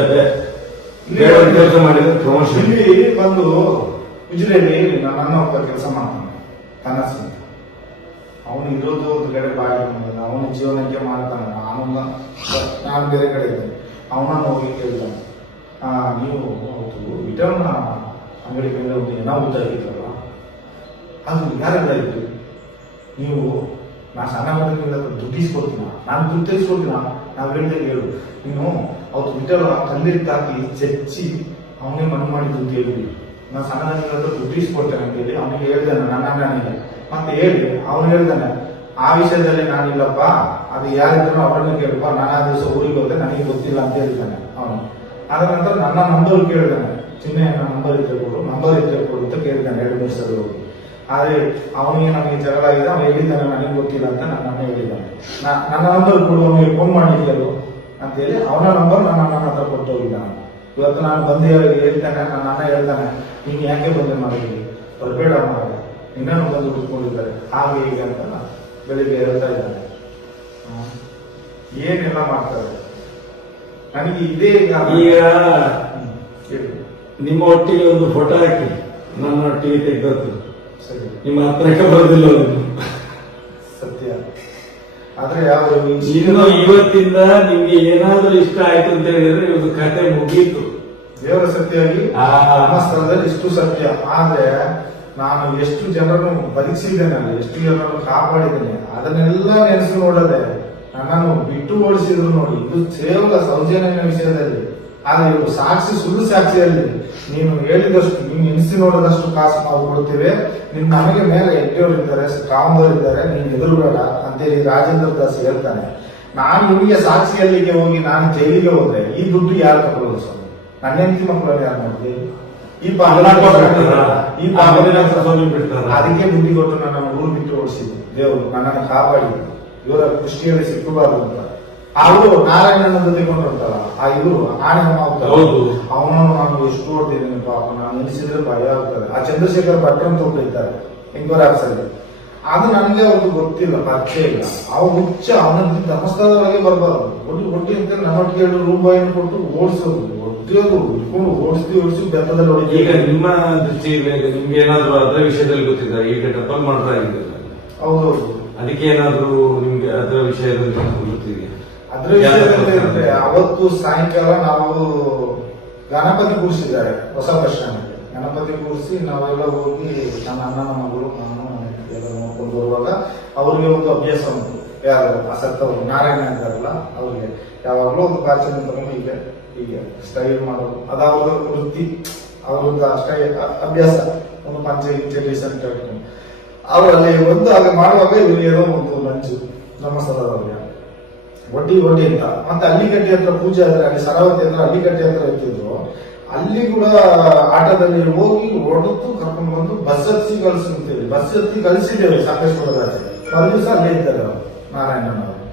ಕೆಲಸ ಮಾಡಿದ್ರೆ ಪ್ರಮೋಷನ್. ಇಲ್ಲಿ ಬಂದು ಉಜಿರೆಯಲ್ಲಿ ನನ್ನ ಒಬ್ಬ ಕೆಲಸ ಮಾಡ್ತಾನೆ, ಕನಸು. ಅವನು ಇರೋದು ಒಂದು ಕಡೆ ಬಾಡಿ, ಅವನ ಜೀವನಕ್ಕೆ ಮಾಡ್ತಾನೆ. ನಾನು ಬೇರೆ ಕಡೆ ಇದ್ದೇನೆ. ಅವನ ಹೋಗಿ ಕೇಳ್ತಾನೆ, ನೀವು ಅವತ್ತು ವಿಟಮಿನ್ ಅಂಗಡಿ ಮೇಲೆ ಒಂದು ಏನಾಗುತ್ತೆ ಆಗಿತ್ತಲ್ಲ, ಅದು ಯಾರೆಲ್ಲ ಇತ್ತು? ನೀವು ನಾ ಸಣ್ಣ ಮಟ್ಟದಿಂದ ದುಡ್ಡಿಸ್ಕೊಡ್ತೀನ, ನಾನು ದುಡ್ಡು ತೆಗಿಸ್ಕೊಡ್ತೀನ. ನಾವು ಹೇಳಿದಾಗ ಹೇಳು, ನೀನು ಅವತ್ತು ವಿಟಲ್ ಕಲ್ಲಿಟ್ಟು ಹಾಕಿ ಚಚ್ಚಿ ಅವನೇ ಮಣ್ಣು ಮಾಡಿದ್ದು ಅಂತ ಹೇಳಿ, ನಾನು ಸಣ್ಣದಿಂದ ದುಡ್ಡಿಸ್ಕೊಡ್ತೇನೆ ಅಂತ ಹೇಳಿ ಅವನಿಗೆ ಹೇಳ್ದಾನೆ, ನನ್ನ ಅಣ್ಣನಿಗೆ. ಮತ್ತೆ ಹೇಳಿ ಅವನು ಹೇಳ್ತಾನೆ, ಆ ವಿಷಯದಲ್ಲಿ ನಾನಿಲ್ಲಪ್ಪ, ಅದು ಯಾರಿದ್ರು ಅವರನ್ನ ಕೇಳಪ್ಪ, ನಾನು ಆ ದಿವಸ ಊರಿಗೆ ಹೋದೆ, ನನಗೆ ಗೊತ್ತಿಲ್ಲ ಅಂತ ಹೇಳ್ತಾನೆ ಅವನು. ಅದ ನಂತರ ನನ್ನ ನಂಬರ್ ಕೇಳ್ತಾನೆ, ಚಿನ್ನೆ ನಂಬರ್ ಇದ್ರೆ ಕೊಡು ಅಂತ ಕೇಳ್ತಾನೆ 2-3 ಸಲ ಹೋಗಿ. ಆದ್ರೆ ಅವನಿಗೆ ನನಗೆ ಜಗಳ ಆಗಿದೆ, ಅವನು ಹೇಳಿದ್ದಾನೆ ನನಗೆ ಗೊತ್ತಿಲ್ಲ ಅಂತ ನನ್ನ ಹೇಳಿದ್ದಾನೆ. ನನ್ನ ನಂಬರ್ ಕೊಡು, ಅವನಿಗೆ ಫೋನ್ ಮಾಡಿದ್ಯಲ್ಲ ಅಂತ ಹೇಳಿ ಅವನ ನಂಬರ್ ನನ್ನ ಅಣ್ಣನ ಹತ್ರ ಕೊಟ್ಟು ಹೋಗಿದ್ದಾನೆ. ಇವತ್ತು ನಾನು ಬಂದು ಹೇಳ್ತಾನೆ, ನನ್ನ ಅಣ್ಣ ಹೇಳ್ತಾನೆ, ನೀನು ಯಾಕೆ ಬಂದೆ ಮಾಡಿದ್ವಿ, ಬರಬೇಡ ಮಾಡಿ, ನಿನ್ನನ್ನು ಬಂದು ಹುಡ್ಕೊಂಡಿದ್ದಾರೆ ಹಾಗೆ ಹೀಗೆ ಅಂತ ಬೆಳಿಗ್ಗೆ ಹೇಳ್ತಾ ಇದ್ದಾನೆ. ಏನೆಲ್ಲ ಮಾಡ್ತಾರೆ ನನಗೆ ಇದೇ. ಈಗ ನಿಮ್ಮ ಒಟ್ಟಿಗೆ ಒಂದು ಫೋಟೋ ಹಾಕಿ ನನ್ನ ಒಟ್ಟಿಗೆ ತೆಗೆದದ್ದು ಸರಿ, ನಿಮ್ಮ ಹತ್ರಕ್ಕೆ ಬರೋದಿಲ್ಲ ಒಂದು. ಸತ್ಯ. ಆದ್ರೆ ಯಾರು ಇನ್ನು ಇವತ್ತಿಂದ ನಿಮ್ಗೆ ಏನಾದ್ರೂ ಇಷ್ಟ ಆಯ್ತು ಅಂತ ಹೇಳಿದ್ರೆ ಇವತ್ತು ಕತೆ ಮುಗೀತು. ದೇವರ ಸತ್ಯವಾಗಿ ನಮ್ಮ ಸ್ಥಳದಲ್ಲಿ ಇಷ್ಟು ಸತ್ಯ. ಆದ್ರೆ ನಾನು ಎಷ್ಟು ಜನರನ್ನು ಬದುಕಿಸಿದ್ದೇನೆ, ಎಷ್ಟು ಜನರನ್ನು ಕಾಪಾಡಿದ್ದೇನೆ, ಅದನ್ನೆಲ್ಲ ನೆನೆಸಿ ನೋಡದೆ ನನ್ನನ್ನು ಬಿಟ್ಟು ಓಡಿಸಿದ್ರು ನೋಡಿ. ಇದು ಕೇವಲ ಸೌಜನ್ಯನ ವಿಷಯದಲ್ಲಿ. ಆದ್ರೆ ಇವರು ಸಾಕ್ಷಿ, ಸುಳ್ಳು ಸಾಕ್ಷಿಯಲ್ಲಿ ನೀನು ಹೇಳಿದಷ್ಟು, ನೀನು ಎನಿಸಿ ನೋಡದಷ್ಟು ಕಾಸು ನಾವು ಕೊಡ್ತೇವೆ, ನಿನ್ ನಮಗೆ ಮೇಲೆ ಎಟ್ಟೆಯವರಿದ್ದಾರೆ, ಕಾಮದವರಿದ್ದಾರೆ, ನೀನು ಎದುರುಬೇಡ ಅಂತೇಳಿ ರಾಜೇಂದ್ರ ದಾಸ್ ಹೇಳ್ತಾನೆ. ನಾನು ಇವರಿಗೆ ಸಾಕ್ಷಿಯಲ್ಲಿಗೆ ಹೋಗಿ ನಾನು ಜೈಲಿಗೆ ಹೋದ್ರೆ ಈ ದುಡ್ಡು ಯಾರು ತಗೊಳ್ಳೋದು ಸ್ವಾಮಿ? ನನ್ನ ಹೆಂಡತಿ ಮಕ್ಕಳನ್ನು ಯಾರು ಮಾಡ್ತೀವಿ? ಈ ಅದಕ್ಕೆ ಬುದ್ಧಿ ಕೊಟ್ಟು ನನ್ನನ್ನು ಊರು ಬಿಟ್ಟು ಓಡಿಸಿದ್ರು ದೇವರು, ನನ್ನನ್ನು ಕಾಪಾಡಿದ್ರು. ಇವರ ದೃಷ್ಟಿಯಲ್ಲಿ ಸಿಕ್ಕಬಾರದು ಅಂತ ಅವರು ನಾರಾಯಣನ ಜೊತೆ ಕೊಂಡ್ಬಿಡ್ತಾರ. ಆ ಇವರು ಆಣೆ ಹೋಗ್ತಾರೆ, ಅವನನ್ನು ನಾನು ಎಷ್ಟು ಓಡ್ತಿದ್ದೀನಿ ಪಾಪ, ನಾನು ಎನಿಸಿದ್ರೆ ಭಯ ಆಗ್ತದೆ. ಆ ಚಂದ್ರಶೇಖರ್ ಭಟ್ರನ್ ತೊಗೊಂಡಿದ್ದಾರೆ ಇಂಗೋರಾಕ್ಸಲ್ಲಿ. ಅದು ನನಗೆ ಅವ್ರದ್ದು ಗೊತ್ತಿಲ್ಲ, ಪರಿಚಯ ಇಲ್ಲ. ಅವ್ರು ಹುಚ್ಚ, ಅವನ ಧರ್ಮಸ್ಥಳದೊಳಗೆ ಬರಬಾರದು. ಒಟ್ಟಿ ಅಂತ ನನ್ನೊಟ್ಟಿಗೆ 2 ರೂಪಾಯಿಯನ್ನು ಕೊಟ್ಟು ಓಡಿಸೋದು, ಒಟ್ಟಿಯೋದು, ಇಟ್ಕೊಂಡು ಓಡಿಸಿ ಬೆತ್ತದಲ್ಲಿ ಹೊಡಿತೀವಿ. ಈಗ ನಿಮ್ಮ ದೃಷ್ಟಿಯಲ್ಲಿ ನಿಮ್ಗೆ ಏನಾದ್ರು ಅದರ ವಿಷಯದಲ್ಲಿ ಗೊತ್ತಿಲ್ಲ? ಈಗ ಡಬಲ್ ಮರ್ಡರ್ ಆಗಿದೆ, ಹೌದೌದು. ಅದಕ್ಕೆ ಏನಾದ್ರು ನಿಮ್ಗೆ ಅದರ ವಿಷಯದಲ್ಲಿ ಗೊತ್ತಿದೆಯಾ? ಅದ್ರ ವಿಷಯದಲ್ಲಿ ಅಂದ್ರೆ ಅವತ್ತು ಸಾಯಂಕಾಲ ನಾವು ಗಣಪತಿ ಕೂರಿಸಿದ್ದಾರೆ ಹೊಸ ಬಸ್ ಸ್ಟ್ಯಾಂಡ್. ಗಣಪತಿ ಕೂರಿಸಿ ನಾವೆಲ್ಲ ಹೋಗಿ ನನ್ನ ಅಣ್ಣನ ಮಗಳು ನಾನು ಎಲ್ಲ ನೋಡ್ಕೊಂಡು ಬರುವಾಗ ಅವ್ರಿಗೆ ಒಂದು ಅಭ್ಯಾಸ ಉಂಟು. ಯಾರು ಅಸತ್ತವರು ನಾರಾಯಣ ಇದ್ದಾರಲ್ಲ, ಅವ್ರಿಗೆ ಯಾವಾಗಲೂ ಒಂದು ಕಾಚನ್ನು ತಗೊಂಡು ಹೀಗೆ ಸ್ಟೈಲ್ ಮಾಡೋದು, ಅದು ಅವ್ರದ್ದು ವೃತ್ತಿ, ಅವ್ರದ್ದು ಸ್ಟೈಲ್ ಅಭ್ಯಾಸ. ಒಂದು ಪಂಚೆ ಟೀಸೆಂಟ್ ಇಟ್ಕೊಂಡು ಅವರಲ್ಲಿ ಒಂದು ಹಾಗೆ ಮಾಡುವಾಗ ಇವರಿಗೆ ಏನೋ ಒಂದು ಲಂಚು ಧರ್ಮಸ್ಥಳದವ್ರಿಗೆ ಒಡ್ಡಿ ಅಂತ. ಮತ್ತೆ ಅಲ್ಲಿಗಟ್ಟಿ ಹತ್ರ ಪೂಜೆ ಆದ್ರೆ, ಅಲ್ಲಿ ಸರಾವತಿ ಹತ್ರ ಅಲ್ಲಿಗಟ್ಟಿ ಹತ್ರ ಇರ್ತಿದ್ರು. ಅಲ್ಲಿ ಕೂಡ ಆಟದಲ್ಲಿ ಹೋಗಿ ಹೊಡೆದು ಕರ್ಕೊಂಡು ಬಂದು ಬಸ್ ಹತ್ತಿ ಕಳಿಸ್ತೀವಿ. ಬಸ್ ಹತ್ತಿ ಕಳಿಸಿದ್ದೇವೆ ಸಾಕೇಶ್ವರ ರಾಜ. ಒಂದು ದಿವಸ ಅಲ್ಲೇ ಇದ್ದಾರೆ ಅವರು ನಾರಾಯಣನವರು.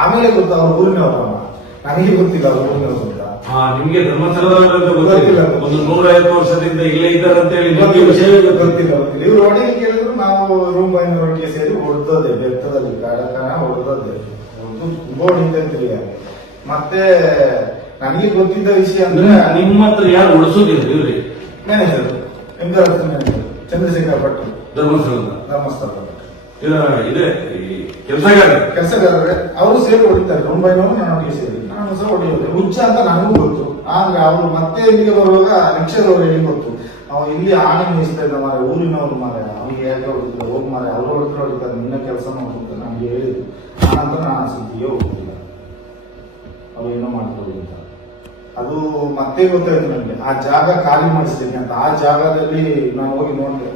ಆಮೇಲೆ ಗೊತ್ತ ಅವ್ರ ಊರಿನವರು, ನನಗೆ ಗೊತ್ತಿಲ್ಲ ಅವ್ರ ಊರಿನವರು ಅಂತ. ನಿಮ್ಗೆ ಧರ್ಮಸ್ಥಳದವರಂತ ಗೊತ್ತಿಲ್ಲ, ಒಂದು 150 ವರ್ಷದಿಂದ ಇಲ್ಲೇ ಇದ್ದಾರೆ ಅಂತ ಹೇಳಿ ಗೊತ್ತಿಲ್ಲ. ಇವ್ರು ಒಳಗೆ ಕೇಳಿದ್ರು ನಾವು ರೂಮ್ ಬಾಯಿನವರೊಟ್ಟಿಗೆ ಸೇರಿ ಹೊಡೆದೋದೆ, ಬೆತ್ತದಲ್ಲಿ ಕಾಡಕನ ಹೊಡೆದೋದೆ, ಬೋರ್ಡ್ ಹಿಂದೆ ತಿರುಗಿ ಮತ್ತೆ ನನಗೆ ಗೊತ್ತಿದ್ದ ವಿಷಯ ಅಂದ್ರೆ ನಿಮ್ಮ ಹತ್ರ ಯಾರು ಉಳಿಸೋದಿಲ್ಲ ಇವ್ರಿ ಮ್ಯಾನೇಜರ್ ಎಂಬರಾಜ್ ಮ್ಯಾನೇಜರ್ ಚಂದ್ರಶೇಖರ ಭಟ್ ಧರ್ಮಸ್ಥಳದ ಧರ್ಮಸ್ಥಳ ಇದೆ ಕೆಲಸಗಾರರೇ ಅವರು ಸೇರಿ ಹೊಡಿತಾರೆ ಮುಂಬೈನವರು ನನ್ನೊಟ್ಟಿಗೆ ಸೇರಿ ನಾನು ಸಹ ಹೊಡೆಯೋದು ಹುಚ್ಚ ಅಂತ ನನಗೂ ಗೊತ್ತು ಆದ್ರೆ ಅವರು ಮತ್ತೆ ಇಲ್ಲಿಗೆ ಬರುವಾಗ ರಿಕ್ಷಾದವರು ಹೇಳಿ ಗೊತ್ತು ಅವ ಇಲ್ಲಿ ಆನೆ ಮೇಯಿಸ್ತಾ ಇದ್ದ ಮಾರೆ ಊರಿನವ್ರು ಮಾರೆ ಅವ್ನಿಗೆ ಯಾಕೆ ಹೊಡಿತಾರೆ ಹೋಗಿ ಮಾರೆ ಅವ್ರು ಹೊಡಿತಾರೆ ನಿನ್ನ ಕೆಲಸ ಮಾಡ್ತಾರೆ ನಮ್ಗೆ ಹೇಳಿದ್ರು ಆನಂತರ ನಾನು ಸುದ್ದಿಗೆ ಹೋಗ್ತಿಲ್ಲ ಅವ್ರು ಏನೋ ಮಾಡ್ಕೊಳ್ಳಿ ಅಂತ ಅದು ಮತ್ತೆ ಗೊತ್ತಾಯ್ತು ನನಗೆ ಆ ಜಾಗ ಖಾಲಿ ಮಾಡಿಸ್ತೀನಿ ಅಂತ ಆ ಜಾಗದಲ್ಲಿ ನಾನು ಹೋಗಿ ನೋಡಿದೆ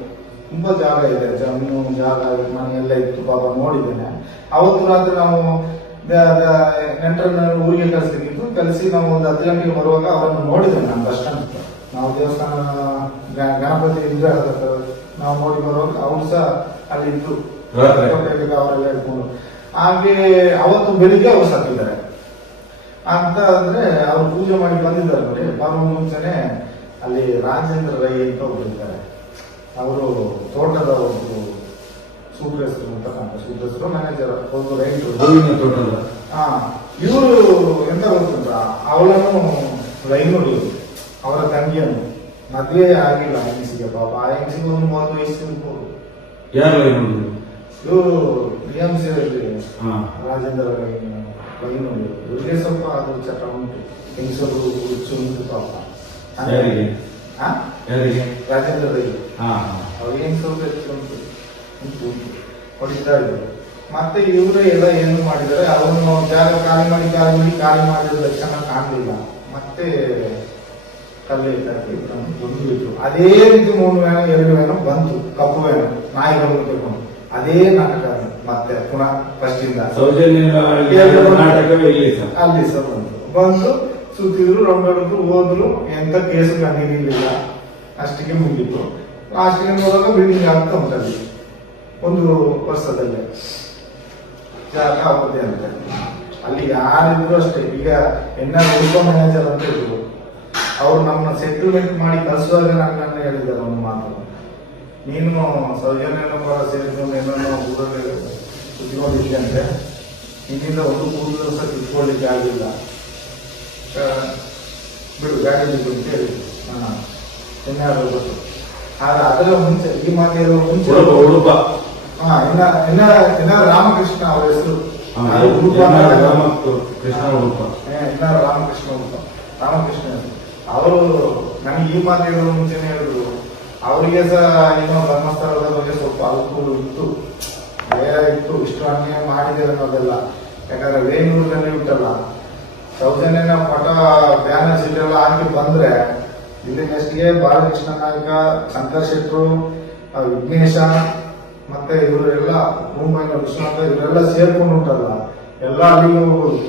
ತುಂಬಾ ಜಾಗ ಇದೆ ಜಮೀನು ಜಾಗ ಮನೆ ಎಲ್ಲ ಇತ್ತು ಪಾಪ ನೋಡಿದ್ದೇನೆ ಅವತ್ತು ರಾತ್ರಿ ನಾವು ನೆಂಟರನ್ನ ಊರಿಗೆ ಕಳಿಸ್ಬೇಕಿತ್ತು ಕಲಿಸಿ ನಾವು ಒಂದು 10 ಗಂಟೆಗೆ ಬರುವಾಗ ಅವರನ್ನು ನೋಡಿದ್ದೇನೆ ನಾನು ಬಸ್ ಸ್ಟ್ಯಾಂಡ್ ನಾವು ದೇವಸ್ಥಾನ ಗಣಪತಿ ಇದ್ರೆ ನಾವು ನೋಡಿ ಬರುವಾಗ ಅವ್ರು ಸಹ ಅಲ್ಲಿ ಇತ್ತು ಅವರೆಲ್ಲ ಇಟ್ಕೊಂಡು ಹಾಗೆ ಅವತ್ತು ಬೆಳಿಗ್ಗೆ ಅವ್ರು ಸತ್ತಿದ್ದಾರೆ ಅಂತ ಅಂದ್ರೆ ಅವ್ರು ಪೂಜೆ ಮಾಡಿ ಬಂದಿದ್ದಾರೆ ನೋಡಿ ಬರುವ ಮುಂಚೆನೆ ಅಲ್ಲಿ ರಾಜೇಂದ್ರ ರೈ ಅಂತ ಒಬ್ರು ಇದ್ದಾರೆ ಅವರು ತೋಟದ ಒಂದು ಸೂಪರ್ವೈಸರ್ ಅಂತ ಸೂಪರ್ವೈಸರ್ ಮ್ಯಾನೇಜರ್ ಒಂದು ರೈತರು ತೋಟದ ಇವರು ಎಂತ ಗೊತ್ತುಂಟ ಅವಳನ್ನು ಲೈನ್ ಹೊಡೆಯುದು ಅವರ ತಂಗಿಯನ್ನು ಮದುವೆ ಆಗಿಲ್ಲ ಹೆಂಗಸಿಗೆ ಪಾಪ ಆ ಹೆಂಗಸಿಗೆ ಒಂದು 30 ವಯಸ್ಸು ಇರ್ಬೋದು ಯಾರು ಇವರು BMC ರಾಜೇಂದ್ರ ಲೈನ್ ಹೊಡೆಯುದು ಇವರಿಗೆ ಸ್ವಲ್ಪ ಅದು ಚಟ ಉಂಟು ಹೆಂಗಸರು ಹುಚ್ಚು ಉಂಟು ಪಾಪ ರಾಜೇಂದ್ರ ರೈ ಅವ್ರಿಗೆ ಹೆಂಗ್ ಸ್ವಲ್ಪ ಹೆಚ್ಚು ಉಂಟು ಹೊಡಿತಾ ಇದ್ರು ಮತ್ತೆ ಇವರು ಎಲ್ಲ ಏನು ಮಾಡಿದರೆ ಅವನು ಜಾಗ ಖಾಲಿ ಮಾಡಿದ ಲಕ್ಷಣ ಕಾಣಲಿಲ್ಲ ಮತ್ತೆ ಕಲ್ಲು ಹಾಕಿ ಬಂದ್ಬಿಟ್ರು ಅದೇ ರೀತಿ 3 ವ್ಯಾನ್ 2 ವ್ಯಾನ್ ಬಂತು ಕಪ್ಪು ವ್ಯಾನ್ ನಾಯಿಗಳನ್ನು ತಗೊಂಡು ಅದೇ ನಾಟಕ ಮತ್ತೆ ಪುನಃ ಫಸ್ಟ್ ಇಂದ ಅಲ್ಲಿ ಸಹ ಬಂದು ಸುತ್ತಿದ್ರು ರೊಂಬೆಡಿದ್ರು ಹೋದ್ರು ಎಂತ ಕೇಸು ಕಂಡಿರಲಿಲ್ಲ ಅಷ್ಟಿಗೆ ಮುಗಿತು ಲಾಸ್ಟಿಗೆ ನೋಡುವಾಗ ಬಿಲ್ಡಿಂಗ್ ಆಗ್ತಾ ಉಂಟಲ್ಲಿ 1 ವರ್ಷದಲ್ಲೇ ಜಾಗ ಆಗುತ್ತೆ ಅಂತ ಅಲ್ಲಿ ಯಾರಿದ್ರು ಅಷ್ಟೇ ಈಗ ಉಪ ಮ್ಯಾನೇಜರ್ ಅಂತ ಇದ್ರು ಅವ್ರು ನಮ್ಮನ್ನ ಸೆಟಲ್ಮೆಂಟ್ ಮಾಡಿ ಕಳಿಸುವಾಗ ನನ್ನ ಹೇಳಿದ್ದಾರೆ ಒಂದು ಮಾತು ನೀನು ಸೌಜನ್ಯನ ಪರ ಸೇರಿಕೊಂಡು ಏನೋ ಊರಲ್ಲಿ ಸುತ್ತಿಕೊಂಡಿದ್ದೆ ಅಂದ್ರೆ ನಿನ್ನಿಂದ ಒಂದು 3 ದಿವಸ ಕಿತ್ಕೊಳ್ಳಿಕ್ಕೆ ಆಗಿಲ್ಲ ಬಿಡು ಗಾಡಿ ಅಂತ ಹೇಳಿದ್ರು ಇನ್ನಾರು ಗೊತ್ತು ಆದ್ರೆ ಅದರ ಮುಂಚೆ ಈ ಮಾತಿರೋ ಮುಂಚೆ ಇನ್ನ ರಾಮಕೃಷ್ಣ ಅವರ ಹೆಸರು ರಾಮಕೃಷ್ಣ ಅವರು ನನಗೆ ಈ ಮಾತು ಹೇಳೋದು ಮುಂಚೆನೆ ಹೇಳಿದ್ರು ಅವರಿಗೆ ಸಹ ಏನೋ ಧರ್ಮಸ್ಥಳದ ಬಗ್ಗೆ ಸ್ವಲ್ಪ ಅನುಕೂಲ ಇತ್ತು ಭಯ ಇತ್ತು ಇಷ್ಟು ಅನ್ಯಾಯ ಮಾಡಿದೆ ಅನ್ನೋದೆಲ್ಲ ಯಾಕಂದ್ರೆ ವೇಣೂರಿನಲ್ಲಿ ಉಂಟಲ್ಲ ಸೌಜನ್ಯನ ಪಟ ಬ್ಯಾನರ್ ಶೀಟ್ ಎಲ್ಲ ಹಾಕಿ ಬಂದ್ರೆ ಇಲ್ಲಿ ನೆಕ್ಸ್ಟ್ಗೆ ಬಾಲಕೃಷ್ಣ ನಾಯಕ ಶಂಕರ್ ಶೆಟ್ರು ವಿಘ್ನೇಶ ಮತ್ತೆ ಇವರೆಲ್ಲ ಮುಂಬೈನ ವಿಶ್ವನಾಥ ಇವರೆಲ್ಲ ಸೇರ್ಕೊಂಡು ಉಂಟಲ್ಲ ಎಲ್ಲ ಅಲ್ಲಿಗೆ ಹೋಗೋದು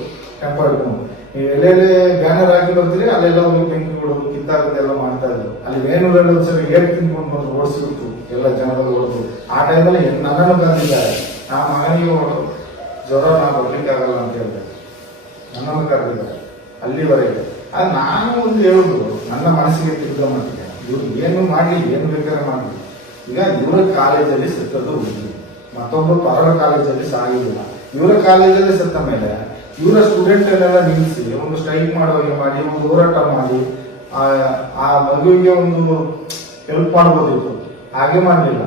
ಟೆಂಪೋ ಹಿಡ್ಕೊಂಡು ನೀವು ಎಲ್ಲೆಲ್ಲಿ ಬ್ಯಾನರ್ ಹಾಕಿ ಬರ್ತೀರಿ ಅಲ್ಲೆಲ್ಲ ಹೋಗಿ ಬೆಂಕಿ ಕೊಡೋದು ಕಿತ್ತಾಗೋದೆಲ್ಲ ಮಾಡ್ತಾ ಇದ್ರು ಅಲ್ಲಿ ವೇಣೂರಲ್ಲಿ ಒಂದ್ಸರಿ ಏಟ್ ತಿನ್ಕೊಂಡು ಬಂದು ಓಡಿಸಿಬಿಟ್ಟು ಎಲ್ಲ ಜನಗಳು ಹೊಡೆದು ಆ ಟೈಮಲ್ಲಿ ನನ್ನನ್ನು ಕರೆದಿದ್ದಾರೆ ಆ ಮಗನಿಗೆ ಜ್ವರ ನಾವು ಬರ್ಲಿಕ್ಕಾಗಲ್ಲ ಅಂತ ಹೇಳ್ತಾರೆ ನನ್ನನ್ನು ಕರೆದಿದ್ದಾರೆ ಅಲ್ಲಿವರೆಗೆ ಅದು ನಾನು ಒಂದು ಹೇಳುದು ನನ್ನ ಮನಸ್ಸಿಗೆ ತಿಳಿದ ಮಟ್ಟಿಗೆ ಇವ್ರು ಏನು ಮಾಡಲಿ ಏನು ಬೇಕಾದ್ರೆ ಮಾಡಲಿ ಈಗ ಇವರ ಕಾಲೇಜಲ್ಲಿ ಸತ್ತದ್ದು ಹುಡುಗಿ ಮತ್ತೊಬ್ಬರು ಪರರ ಕಾಲೇಜಲ್ಲಿ ಸಾಗಿಲ್ಲ ಇವರ ಕಾಲೇಜಲ್ಲಿ ಸತ್ತ ಮೇಲೆ ಇವರ ಸ್ಟೂಡೆಂಟ್ ಎಲ್ಲ ನಿಲ್ಲಿಸಿ ಒಂದು ಸ್ಟ್ರೈಕ್ ಮಾಡುವಾಗೆ ಮಾಡಿ ಒಂದು ಹೋರಾಟ ಮಾಡಿ ಆ ಮಗುವಿಗೆ ಒಂದು ಹೆಲ್ಪ್ ಮಾಡಬಹುದಿತ್ತು ಹಾಗೆ ಮಾಡಲಿಲ್ಲ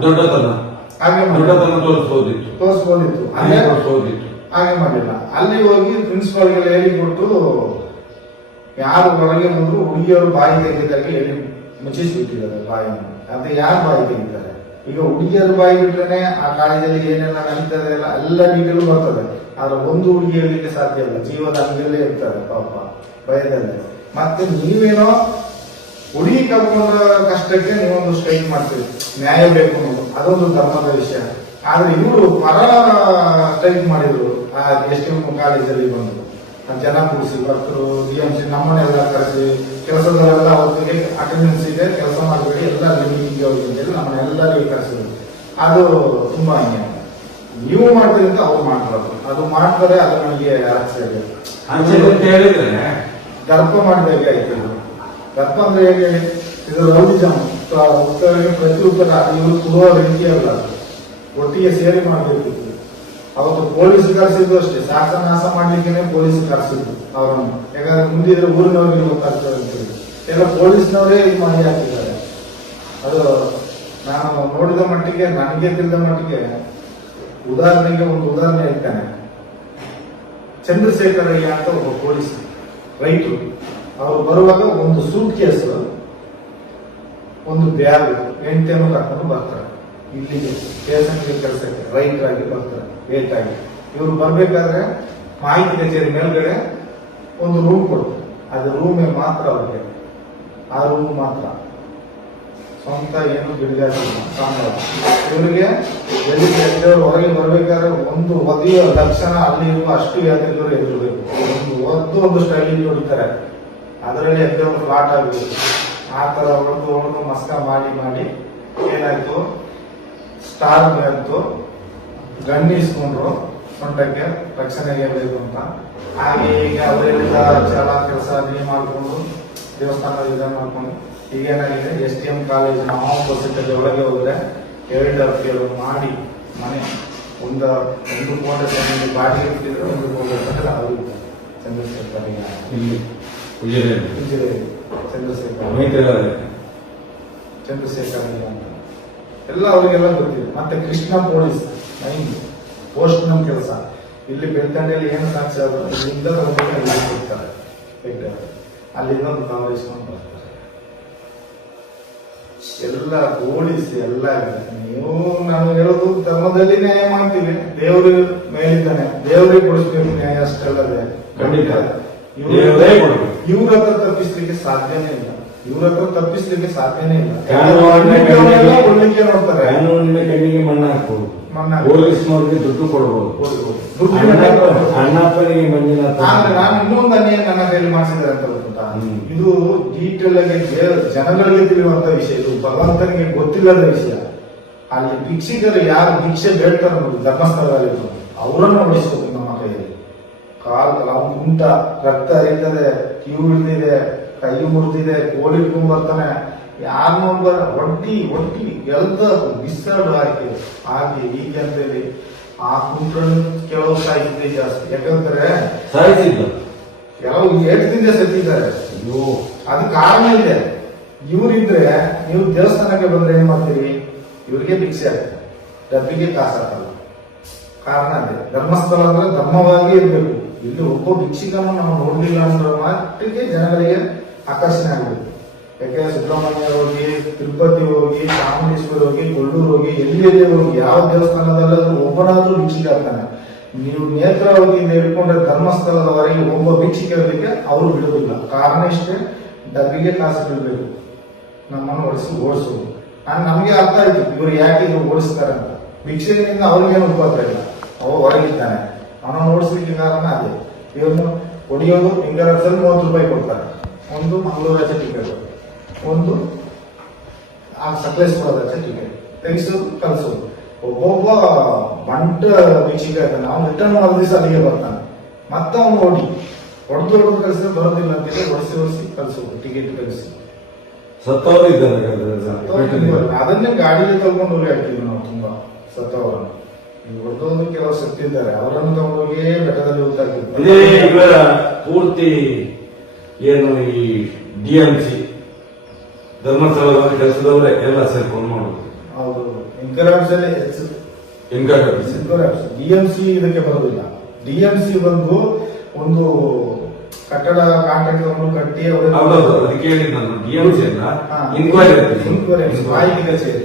ತೋರಿಸಬಹುದಿತ್ತು ಹಾಗೆ ಮಾಡಲಿಲ್ಲ ಅಲ್ಲಿ ಹೋಗಿ ಪ್ರಿನ್ಸಿಪಾಲ್ಗೆಲ್ಲ ಹೇಳಿಕೊಟ್ಟು ಯಾರು ಹೊರಗೆ ಬಂದ್ರು ಹುಡುಗಿಯವರು ಬಾಯಿ ತೆಗೆದಾಗ ಹೇಳಿ ಮುಚ್ಚಿಸ್ಬಿಟ್ಟಿದ್ದಾರೆ ಬಾಯಿಯನ್ನು ಅದೇ ಯಾರು ಬಾಯಿ ತೆಗಿತಾರೆ ಈಗ ಹುಡುಗಿಯರು ಬಾಯಿ ಬಿಟ್ರೇನೆ ಆ ಕಾಲೇಜಲ್ಲಿ ಏನೆಲ್ಲ ನಡೀತದೆ ಎಲ್ಲ ಡೀಟೇಲ್ ಬರ್ತದೆ ಆದ್ರೆ ಒಂದು ಹುಡುಗಿ ಹೇಳಲಿಕ್ಕೆ ಸಾಧ್ಯ ಇಲ್ಲ ಜೀವದ ಅಂಗಲ್ಲೇ ಇರ್ತಾರೆ ಪಾಪ ಭಯದಲ್ಲೇ ಮತ್ತೆ ನೀವೇನೋ ಹುಡುಗಿ ಕಲ್ಕೊಂಡ ಕಷ್ಟಕ್ಕೆ ನೀವೊಂದು ಸ್ಟ್ರೈಕ್ ಮಾಡ್ತೀರಿ ನ್ಯಾಯ ಬೇಕು ಅನ್ನೋದು ಅದೊಂದು ಧರ್ಮದ ವಿಷಯ ಆದ್ರೆ ಇವರು ಪರ ಸ್ಟ್ರೈಕ್ ಮಾಡಿದ್ರು ಆ ಎಷ್ಟು ಕಾಲೇಜಲ್ಲಿ ಬಂದ್ರು ಜನ ಕೂಡಿಸಿ ಭಕ್ತರು BMC ನಮ್ಮನ್ನೆಲ್ಲ ಕರೆಸಿ ಕೆಲಸದವರೆಲ್ಲ ಅವತ್ತಿಗೆ ಅಟೆಂಡೆನ್ಸ್ ಇದೆ ಕೆಲಸ ಮಾಡಬೇಡಿ ಎಲ್ಲ ಮೀಟಿಂಗ್ಗೆ ಹೋಗಿ ಅಂತೇಳಿ ನಮ್ಮನ್ನೆಲ್ಲರಿಗೂ ಕರೆಸಿದ್ರು ಅದು ತುಂಬಾ ಅನ್ಯಾಯ ನೀವು ಮಾಡ್ತೀರಿ ಅಂತ ಅವ್ರು ಮಾಡ್ಬಾರ್ದು ಅದು ಮಾಡ್ತಾರೆ ಅದು ನನಗೆ ಆಶ್ಚರ್ಯ ಹೇಳಿದ್ರೆ ಗರ್ಭ ಮಾಡಬೇಕು ಆಯ್ತು ಗರ್ಭ ಅಂದ್ರೆ ಹೇಗೆ ಇದು ರೌಡಿಸಮ್ ಉತ್ತರಕ್ಕೆ ಪ್ರತಿ ಉತ್ತರ ಇವರು ಕೊಡುವ ರೀತಿಯಲ್ಲ ಒಟ್ಟಿಗೆ ಸೇರಿ ಮಾಡಬೇಕಿತ್ತು ಅವತ್ತು ಪೊಲೀಸ್ ಕರೆಸಿದ್ದು ಅಷ್ಟೇ, ಸಾಕ ನಾಶ ಮಾಡ್ಲಿಕ್ಕೆ ಪೊಲೀಸ್ ಕರೆಸಿದ್ದು ಅವರನ್ನು. ಯಾಕಂದ್ರೆ ಮುಂದಿದ್ರೆ ಊರಿನವ್ರಿಗೆ ಗೊತ್ತಾಗ್ತದೆ ಅಂತೇಳಿ ಎಲ್ಲ ಪೊಲೀಸ್ನವರೇ ಈ ಮಾಡಿ ಹಾಕಿದ್ದಾರೆ. ಅದು ನಾನು ನೋಡಿದ ಮಟ್ಟಿಗೆ, ನನಗೆ ತಿಳಿದ ಮಟ್ಟಿಗೆ, ಉದಾಹರಣೆಗೆ ಒಂದು ಉದಾಹರಣೆ ಹೇಳ್ತಾನೆ. ಚಂದ್ರಶೇಖರಯ್ಯ ಅಂತ ಒಬ್ಬ ಪೊಲೀಸ್ ರೈತರು, ಅವರು ಬರುವಾಗ ಒಂದು ಸೂಟ್ ಕೇಸ್, ಒಂದು ಬ್ಯಾಗ್, ಹೆಂಡತಿಯನ್ನು ಕರ್ಕೊಂಡು ಬರ್ತಾರೆ ಇಲ್ಲಿಗೆ ಸ್ಟೇಷನ್ಗೆ ಕೆಲಸಕ್ಕೆ, ರೈತರ್ ಆಗಿ ಬರ್ತಾರೆ ಲೇಟ್ ಆಗಿ. ಇವರು ಬರ್ಬೇಕಾದ್ರೆ ಮಾಹಿತಿ ಕಚೇರಿ ಮೇಲ್ಗಡೆ ಒಂದು ರೂಮ್ ಕೊಡ್ತಾರೆ. ಅದು ರೂಮೇ ಮಾತ್ರ ಅವ್ರಿಗೆ, ಆ ರೂಮ್ ಮಾತ್ರ, ಸ್ವಂತ ಏನು ಬಿಡುಗಾಸಿಲ್ಲ ಸಂಬಳ. ಇವರಿಗೆ ಎಲ್ಲಿ ಹೊರಗೆ ಬರ್ಬೇಕಾದ್ರೆ ಒಂದು ಒದೆಯ ಲಕ್ಷಣ ಅಲ್ಲಿ ಇರುವ ಅಷ್ಟು ಯಾತ್ರಿಕರು ಎದುರಬೇಕು. ಒಂದು ಸ್ಟೈಲ್ ಹೊಡಿತಾರೆ, ಅದರಲ್ಲಿ ಎದ್ದವರು ಫ್ಲಾಟ್ ಆಗಬೇಕು. ಆ ತರ ಹೊಡೆದು ಮಸ್ಕ ಮಾಡಿ ಏನಾಯ್ತು, ಸ್ಟಾರ್ ಅಂತೂ ಗಣ್ಣಿ ಇಸ್ಕೊಂಡ್ರು ಸೊಂಟಕ್ಕೆ ರಕ್ಷಣೆಗೆ ಬೇಕು ಅಂತ. ಹಾಗೆ ಈಗ ಅವರೆಲ್ಲ ಚಾಲ ಕೆಲಸ ನೀವು ಮಾಡಿಕೊಂಡು ದೇವಸ್ಥಾನದ ಇದನ್ನು ಮಾಡ್ಕೊಂಡು ಈಗೇನಾಗಿದೆ, STM ಕಾಲೇಜಿನ ಆಪೋಸಿಟ್ ಒಳಗೆ ಹೋದ್ರೆ 2 ಅರ್ಪಿಯರು ಮಾಡಿ ಮನೆ ಒಂದು ಕೋಟೆ ಸಮಯ ಬಾಡಿಗೆ ಇಟ್ಟಿದ್ರೆ 1 ಕೋಟೆ ಸಮಯ ಅವರು ಚಂದ್ರಶೇಖರಯ್ಯ ಇಲ್ಲಿ ಚಂದ್ರಶೇಖರಯ್ಯ ಅಂತ ಎಲ್ಲ ಅವರಿಗೆಲ್ಲ ಗೊತ್ತಿದೆ. ಮತ್ತೆ ಕೃಷ್ಣ ಪೊಲೀಸ್ ಪೋಸ್ಟ್ ನಮ್ ಕೆಲಸ ಇಲ್ಲಿ ಬೆಳ್ತಂಡಿಯಲ್ಲಿ ಏನು ಸಾಕ್ಷಿ ಆದ್ರು ಇಲ್ಲಿಂದ ಹೋಗ್ತಾರೆ, ಅಲ್ಲಿಂದ ಒಂದು ಕಾಂಗ್ರೆಸ್ಕೊಂಡು ಬರ್ತಾರೆ. ಎಲ್ಲ ಪೊಲೀಸ್ ಎಲ್ಲ ಇದೆ. ನೀವು ನಾನು ಹೇಳೋದು ಧರ್ಮದಲ್ಲಿ ನ್ಯಾಯ ಮಾಡ್ತೀವಿ, ದೇವರು ಮೇಲಿದ್ದಾನೆ, ದೇವರಿಗೆ ಕೊಡಿಸ್ಬೇಕು ನ್ಯಾಯ, ಅಷ್ಟಲ್ಲದೆ ಖಂಡಿತ ಇವ್ರ ಹತ್ರ ತಪ್ಪಿಸ್ಲಿಕ್ಕೆ ಸಾಧ್ಯನೇ ಇಲ್ಲ, ಕೊಡ್ಲಿಕ್ಕೆ ನೋಡ್ತಾರೆ. ಕಾನೂನಿನ ಕಣ್ಣಿಗೆ ಮಣ್ಣು ಹಾಕ್ಬೋದು, ಪೊಲೀಸ್ನವ್ರಿಗೆ ದುಡ್ಡು ಕೊಡ್ಬೋದು, ಅಣ್ಣಪ್ಪನಿಗೆ ಮಂಜುನಾಥ. ನಾನು ಇನ್ನೊಂದು ಅನ್ಯಾಯ ನನ್ನ ಕೈಲಿ ಮಾಡಿಸಿದ್ದಾರೆ ಅಂತ ಗೊತ್ತಾ, ಇದು ಡೀಟೇಲ್ ಆಗಿ ಜನಗಳಿಗೆ ತಿಳಿಯುವಂತ ವಿಷಯ, ಇದು ಭಗವಂತನಿಗೆ ಗೊತ್ತಿಲ್ಲದ ವಿಷಯ. ಅಲ್ಲಿ ಭಿಕ್ಷಿಕರು ಯಾರು ಭಿಕ್ಷೆ ಬೇಡ್ತಾರೆ ನೋಡಿ ಧರ್ಮಸ್ಥಳದಲ್ಲಿ, ಅವರನ್ನು ಉಳಿಸ್ಬೇಕು ನಮ್ಮ ಕೈಯಲ್ಲಿ. ಅವ್ನು ಉಂಟ, ರಕ್ತ ಹರಿತದೆ, ಕಿವು ಹಿಡಿದಿದೆ, ಕೈ ಮುರಿದಿದೆ, ಕೋಳಿ ಬರ್ತಾನೆ, ಯಾರನ್ನೊಬ್ಬ ಒಡ್ಡಿ ಎಲ್ದ ಬಿಸಾಡು ಹಾಕಿ ಹೀಗೆ ಅಂತೇಳಿ ಆ ಕುಂಟ್ರನ್ನು ಕೆಲವು ಸಾಹಿತ್ಯ ಜಾಸ್ತಿ. ಯಾಕಂದ್ರೆ ಸಾಹಿತ್ಯ ಕೆಲವು 8 ದಿನ ಸತ್ತಿದ್ದಾರೆ. ಅದು ಕಾರಣ ಇದೆ. ಇವರಿದ್ರೆ ನೀವು ದೇವಸ್ಥಾನಕ್ಕೆ ಬಂದ್ರೆ ಏನ್ ಮಾಡ್ತೀರಿ, ಇವ್ರಿಗೆ ಭಿಕ್ಷೆ ಆಗ್ತದೆ, ಡಬ್ಬಿಗೆ ಕಾಸು ಹಾಕಲ್ಲ. ಕಾರಣ ಅದೇ, ಧರ್ಮಸ್ಥಳ ಅಂದ್ರೆ ಧರ್ಮವಾಗಿ ಇರ್ಬೇಕು. ಇಲ್ಲಿ ಒಬ್ಬ ಭಿಕ್ಷಿಕನ್ನು ನಾವು ನೋಡ್ಲಿಲ್ಲ ಅಂದ್ರೆ ಮಟ್ಟಿಗೆ ಜನಗಳಿಗೆ ಆಕರ್ಷಣೆ ಆಗಬೇಕು. ಯಾಕೆ ಸುಬ್ರಹ್ಮಣ್ಯ ಹೋಗಿ, ತಿರುಪತಿ ಹೋಗಿ, ಚಾಮುಂಡೇಶ್ವರಿ ಹೋಗಿ, ಕೊಲ್ಲೂರು ಹೋಗಿ, ಎಲ್ಲಿ ಹೋಗಿ, ಯಾವ ದೇವಸ್ಥಾನದಲ್ಲಾದ್ರೂ ಒಬ್ಬನಾದ್ರೂ ಭಿಕ್ಷಿಕ ಆಗ್ತಾನೆ. ನೀವು ನೇತ್ರಾವತಿಯಿಂದ ಹಿಡ್ಕೊಂಡ್ರೆ ಧರ್ಮಸ್ಥಳದವರೆಗೆ ಒಬ್ಬ ಭಿಕ್ಷಿಕ ಇರಲಿಕ್ಕೆ ಅವರು ಬಿಡುವುದಿಲ್ಲ. ಕಾರಣ ಇಷ್ಟೇ, ಡಬ್ಬಿಗೆ ಕಾಸು ಬಿಡಬೇಕು, ನಮ್ಮನ್ನು ಓಡಿಸೋದು. ನಮಗೆ ಅರ್ಥ ಆಯ್ತು ಇವರು ಯಾಕೆ ಇದು ಓಡಿಸ್ತಾರೆ ಅಂತ. ಭಿಕ್ಷೆಯಿಂದ ಅವ್ರಿಗೇನು ಉಪದ್ರ ಇಲ್ಲ, ಅವ ಹೊರಗಿದ್ದಾನೆ, ಅವನನ್ನು ಓಡಿಸ್ಲಿಕ್ಕೆ ಕಾರಣ ಅದೇ. ಇವ್ರನ್ನು ಹೊಡಿಯೋದು ಹಿಂಗಾರಲ್ಲಿ 30 ರೂಪಾಯಿ ಕೊಡ್ತಾರೆ, ಒಂದು ಮಂಗಳೂರಾಚೆ ಟಿಕೆಟ್, ಒಂದು ಸಕಲೇಶ್ವರದ ಟಿಕೆಟ್ ತೆಗಿಸೋದು, ಕಲಿಸೋದು. ಒಬ್ಬೊಬ್ಬ ಬಂಟ ಭಿಕ್ಷಿಕ ಇದ್ದಾನೆ, ಅವ್ನು ರಿಟರ್ನ್ ಒಂದು ದಿವಸ ಅಲ್ಲಿಗೆ ಬರ್ತಾನೆ, ಮತ್ತೆ ಅವನು ಹೊಡೆದು ಕಲಿಸಿದ್ರೆ ಬರೋದಿಲ್ಲ ಅಂತೇಳಿ ಒಡಿಸಿ ಕಲಿಸೋದು, ಟಿಕೆಟ್ ಕಲಿಸಿ. ಸತ್ತವರು ಇದ್ದಾರೆ, ಅದನ್ನೇ ಗಾಡಿಯಲ್ಲಿ ತಗೊಂಡು ಹೋಗಿ ಹಾಕ್ತೀವಿ ನಾವು. ತುಂಬಾ ಸತ್ತವರನ್ನು ಹೊಡೆದೋದು ಕೆಲವು ಸತ್ತಿದ್ದಾರೆ, ಅವರನ್ನು ತಗೊಂಡೋಗಿ ಬೆಟ್ಟದಲ್ಲಿ ಇದೇ ಇವರ ಪೂರ್ತಿ ಏನು ಈ DMC ಧರ್ಮಸ್ಥಳದ ಕೆಲಸದವರೇ ಎಲ್ಲ ಸೇರ್ಕೊಂಡು ಮಾಡೋದು. ಹೌದು, DMC ಇದಕ್ಕೆ ಬರೋದಿಲ್ಲ. DMC ಬಂದು ಒಂದು ಕಟ್ಟಡ ಕಾಂಟ್ರಾಕ್ಟ್ ಕಟ್ಟಿ ಅದಕ್ಕೆ ಹೇಳಿದ್ ನಾನು DMC ಇನ್ಕ್ವೈರಿ ಮಾಹಿತಿ ಕಚೇರಿ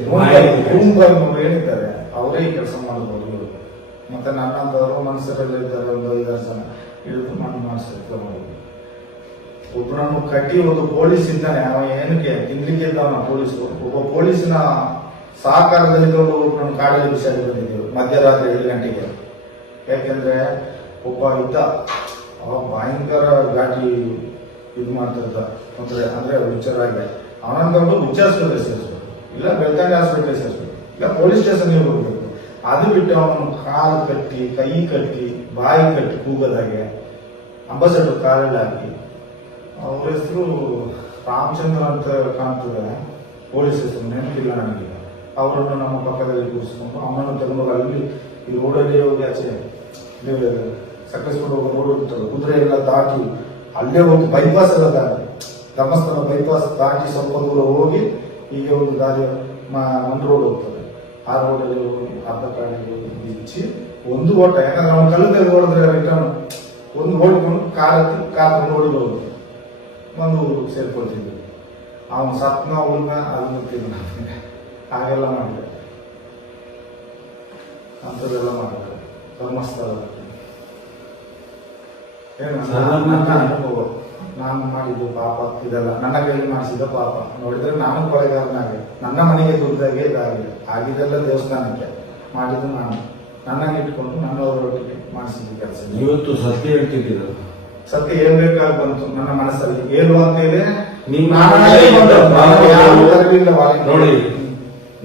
ಏನಿದ್ದಾರೆ ಅವರೇ ಈ ಕೆಲಸ ಮಾಡಬಹುದು. ಮತ್ತೆ ನನ್ನಂತವರು ಮನಸ್ಸರಲ್ಲಿ ಇದ್ದಾರೆ, ಒಂದು 5 ಜನ ಹಿಡಿದು ಮಣ್ಣು ಮಾಡಿಸಿರ್ತಾರೆ. ಒಬ್ಬನನ್ನು ಕಟ್ಟಿ ಒಂದು ಪೊಲೀಸ್ ಇದ್ದಾನೆ, ಅವ ಏನಕ್ಕೆ ತಿನ್ಲಿಕ್ಕೆ ಇದ್ದವನ ಪೊಲೀಸು. ಒಬ್ಬ ಪೊಲೀಸಿನ ಸಹಕಾರದಲ್ಲಿ ಒಬ್ಬನನ್ನು ಕಾಡಲ್ಲಿ ಬಿಸಾಡಿ ಬಂದಿದ್ದೇವೆ ಮಧ್ಯರಾತ್ರಿ 7 ಗಂಟೆಗೆ. ಯಾಕೆಂದ್ರೆ ಒಬ್ಬ ಇದ್ದ, ಅವ ಭಯಂಕರ ಘಾಟಿ ಇದು ಮಾಡ್ತಿರ್ತ ಅಂದ್ರೆ ವಿಚಾರಾಗಿ ಅವನಂತಂದು ವಿಚಾರಿಸ್ಬೇಕು, ಸೇರಿಸ್ಬೇಕು, ಇಲ್ಲ ಬೆಳ್ತಂಡಿ ಹಾಸ್ಪಿಟಲ್ ಸೇರಿಸ್ಬೇಕು, ಇಲ್ಲ ಪೊಲೀಸ್ ಸ್ಟೇಷನ್ ಹೋಗ್ಬೇಕು. ಅದು ಬಿಟ್ಟು ಅವನನ್ನು ಕಾಲು ಕಟ್ಟಿ, ಕೈ ಕಟ್ಟಿ, ಬಾಯಿ ಕಟ್ಟಿ ಕೂಗದಾಗೆ ಅಂಬಾಸಡರ್ ಕಾರಲ್ಲಿ ಹಾಕಿ, ಅವ್ರ ಹೆಸರು ರಾಮಚಂದ್ರ ಅಂತ ಕಾಣ್ತದೆ, ಪೊಲೀಸ್ ಹೆಸರು ನೆನಪಿಲ್ಲ ನನಗೆ. ಅವರನ್ನು ನಮ್ಮ ಪಕ್ಕದಲ್ಲಿ ಕೂರಿಸ್ಕೊಂಡು ಅವನನ್ನು ತಗೊಂಡು ಅಲ್ಲಿ ಈ ರೋಡಲ್ಲಿ ಹೋಗಿ ಆಚೆ ಸಕಲೇಶ್ಪುರ ಹೋಗೋ ರೋಡ್ ಇರ್ತದೆ, ಕುದುರೆ ಎಲ್ಲ ದಾಟಿ ಅಲ್ಲೇ ಒಂದು ಬೈಪಾಸ್ ಎಲ್ಲ ದಾಟಿ ಧರ್ಮಸ್ಥಳ ಬೈಪಾಸ್ ದಾಟಿ ಸ್ವಲ್ಪ ದೂರ ಹೋಗಿ ಹೀಗೆ ಒಂದು ದಾರಿ ಒಂದು ರೋಡ್ ಹೋಗ್ತದೆ. ಆ ರೋಡಲ್ಲಿ ಹೋಗಿ ಅರ್ಧ ಕಾಡಿಗೆ ಹೋಗಿ ಬಿಚ್ಚಿ ಒಂದು ಓಟ, ಯಾಕಂದ್ರೆ ನಾವು ಕಲ್ಲು ತೆಗೆದು ನೋಡಿದ್ರೆ ರಿಟರ್ನ್ ಒಂದು ಓಡಿಕೊಂಡು ಕಾರ್ ರೋಡಿಗೆ ಹೋಗಿ ಒಂದು ಊರಿಗೆ ಸೇರ್ಕೊಳ್ತಿದ್ವಿ. ಅವನು ಸತ್ನ ಉಳ್ದ ಅದು ಗೊತ್ತಿಲ್ಲ ನಮಗೆ. ಹಾಗೆಲ್ಲ ಮಾಡಿದೆ, ಅಂಥದ್ದೆಲ್ಲ ಮಾಡಿದೆ ಧರ್ಮಸ್ಥಳ. ಏನು ನನ್ನ ಅನುಭವ, ನಾನು ಮಾಡಿದ್ದು ಪಾಪ ಇದೆಲ್ಲ ನನ್ನ ಕೈಲಿ ಮಾಡಿಸಿದ ಪಾಪ. ನೋಡಿದ್ರೆ ನಾನು ಕೊಲೆಗಾರನಾಗೆ, ನನ್ನ ಮನೆಗೆ ದುಡ್ದಾಗೆ ಇದಾಗಿದೆ. ಆಗಿದ್ದೆಲ್ಲ ದೇವಸ್ಥಾನಕ್ಕೆ ಮಾಡಿದ್ದು ನಾನು, ನನ್ನನ್ನು ಇಟ್ಕೊಂಡು ನನ್ನವರೊಟ್ಟಿಗೆ ಮಾಡಿಸಿದ ಕೆಲಸ. ಇವತ್ತು ಸತ್ಯ ಹೇಳ್ತಿದ್ದೀರ, ಸತ್ಯ ಹೇಳ್ಬೇಕಾಗಿ ಬಂತು ನನ್ನ ಮನಸ್ಸಲ್ಲಿ. ಏನು ಅಂತ ಹೇಳಿ ನೋಡಿ,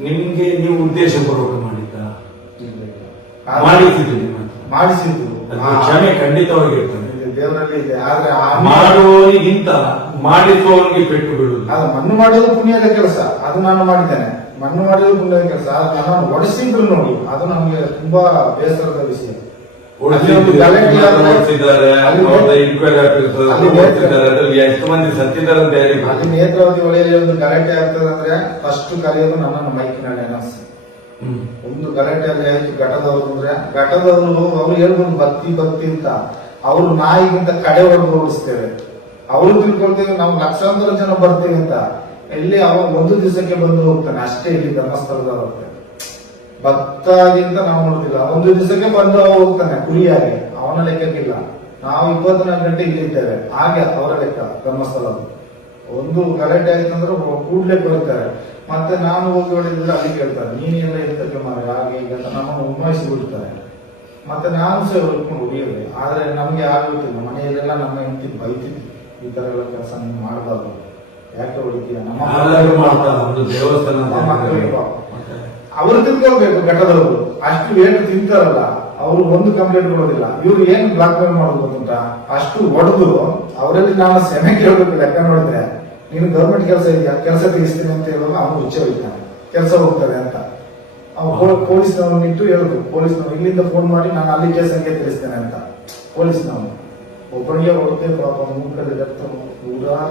ನಿಮ್ಗೆ ನೀವು ಉದ್ದೇಶ ಪೂರ್ವಕ ಮಾಡಿದ್ದ ಮಾಡಿಸಿದ್ದು ಕ್ಷಮೆ ಖಂಡಿತವಾಗಿ ಇರ್ತದೆ ದೇವರಲ್ಲಿ ಇದೆ. ಆದ್ರೆ ಮಾಡುವವನಿಗಿಂತ ಮಾಡಿಸುವವನಿಗೆ ಪೆಟ್ಟು ಬೀಳುವುದು. ಅದು ಮಣ್ಣು ಮಾಡೋದು ಪುಣ್ಯದ ಕೆಲಸ, ಅದು ನಾನು ಮಾಡಿದ್ದೇನೆ. ಮಣ್ಣು ಮಾಡೋದು ಪುಣ್ಯದ ಕೆಲಸ, ನನ್ನನ್ನು ಒಡಿಸಿದ್ರು ನೋಡಿ, ಅದು ನಮಗೆ ತುಂಬಾ ಬೇಸರದ ವಿಷಯ. ಎಷ್ಟು ಮಂದಿ ಸತ್ತಿದ್ದಾರೆ ಅಂತ ಹೇಳಿ ಅಲ್ಲಿ ನೇತ್ರಾವತಿ ಹೊಳೆಯಲ್ಲಿ ಒಂದು ಗಲಾಟೆ ಆಗ್ತದೆ ಅಂದ್ರೆ ಫಸ್ಟ್ ಕರೆಯೋದು ನನ್ನನ್ನು ಮೈಕಿನಲ್ಲಿ ಅನೌನ್ಸ್. ಒಂದು ಗಲಾಟೆಯಲ್ಲಿ ಆಯ್ತು ಘಟದವರು ಅಂದ್ರೆ ಘಟದವರು ಅವ್ರು ಹೇಳ್ಬೋದು ಭಕ್ತಿ ಭಕ್ತಿ ಅಂತ, ಅವರು ನಾಯಿಗಿಂತ ಕಡೆ ಹೊಡೆದು ಓಡಿಸ್ತೇವೆ. ಅವರು ತಿಳ್ಕೊಳ್ತೇವೆ ನಾವು ಲಕ್ಷಾಂತರ ಜನ ಬರ್ತೀವಿ ಅಂತ. ಇಲ್ಲಿ ಅವ ಒಂದು ದಿವಸಕ್ಕೆ ಬಂದು ಹೋಗ್ತಾನೆ ಅಷ್ಟೇ. ಇಲ್ಲಿ ಧರ್ಮಸ್ಥಳದವ್ರ ಭಕ್ತಾಗಿಂತ ನಾವು ನೋಡ್ತಿಲ್ಲ, ಒಂದು ದಿವಸಕ್ಕೆ ಬಂದು ಹೋಗ್ತಾನೆ ಕುರಿಯಾಗಿ, ಅವನ ಲೆಕ್ಕಕ್ಕಿಲ್ಲ. ನಾವು 24 ಗಂಟೆ ಇಲ್ಲಿ ಇದ್ದೇವೆ, ಹಾಗೆ ಅವರ ಲೆಕ್ಕ ಧರ್ಮಸ್ಥಳ. ಒಂದು ಗಲಾಟೆ ಆಯ್ತಂದ್ರೆ ಕೂಡ್ಲೆ ಬರುತ್ತಾರೆ. ಮತ್ತೆ ನಾನು ಹೋಗಿ ಹೊಡಿದ್ರೆ ಅಲ್ಲಿ ಕೇಳ್ತಾರೆ, ನೀನೆಲ್ಲ ಇರ್ತಕ್ಕೆ ಮಾರ ಹಾಗೆ ಈಗ ನಮ್ಮನ್ನು ಉಮ್ಮಾಯಿಸಿ ಬಿಡ್ತಾರೆ. ಮತ್ತೆ ನಾನು ಸಹ ಹೊಡ್ಕೊಂಡು ಹೊಡಿಯೋದು. ಆದ್ರೆ ನಮ್ಗೆ ಆಗುತ್ತಿಲ್ಲ, ಮನೆಯಲ್ಲೆಲ್ಲ ನಮ್ಮ ಹೆಂಡತಿ ಬೈತಿದ್ವಿ, ಈ ತರ ಎಲ್ಲ ಕೆಲಸ ನೀವು ಮಾಡಬಾರ್ದು, ಯಾಕೆ ಹೊಡಿತೀಯ ನಮ್ಮ ಮಕ್ಕಳಿಗೆ. ಅವರು ತಿಳ್ಕೊಳ್ಬೇಕು ಘಟದವರು, ಅಷ್ಟು ಏನು ತಿಂತಾರಲ್ಲ ಅವರು ಒಂದು ಕಂಪ್ಲೇಂಟ್ ಕೊಡೋದಿಲ್ಲ. ಇವ್ರು ಏನ್ ಬ್ಲಾಕ್ ಮೇಲ್ ಮಾಡೋದು ಗೊತ್ತುಂಟಾ, ಅಷ್ಟು ಹೊಡೆದು ಅವರಲ್ಲಿ ನಾನು ಸೆಮೆ ಕೇಳಬೇಕು. ಲೆಕ್ಕ ನೋಡಿದ್ರೆ ನೀನು ಗೌರ್ಮೆಂಟ್ ಕೆಲಸ ಇದೆಯಾ, ಕೆಲಸ ತೆಗಿಸ್ತೀನಿ ಅಂತ ಹೇಳುವಾಗ ಅವನು ಹುಚ್ಚ ಹೋಗ್ತಾನೆ, ಕೆಲಸ ಹೋಗ್ತದೆ ಅಂತ. ಅವ್ನು ಪೊಲೀಸ್ನವ್ರನ್ನ ಇಟ್ಟು ಹೇಳುದು, ಪೊಲೀಸ್ನವ್ರು ಇಲ್ಲಿಂದ ಫೋನ್ ಮಾಡಿ ನಾನು ಅಲ್ಲಿ ಕೇಸ್ ಹಂಗೆ ತಿಳಿಸ್ತೇನೆ ಅಂತ. ಪೊಲೀಸ್ನವ್ರು ಒಬ್ಬನಿಗೆ ಹೊರತೆ ಪಾಪ ಮೂಕಲ್ಲಿ ರಕ್ತ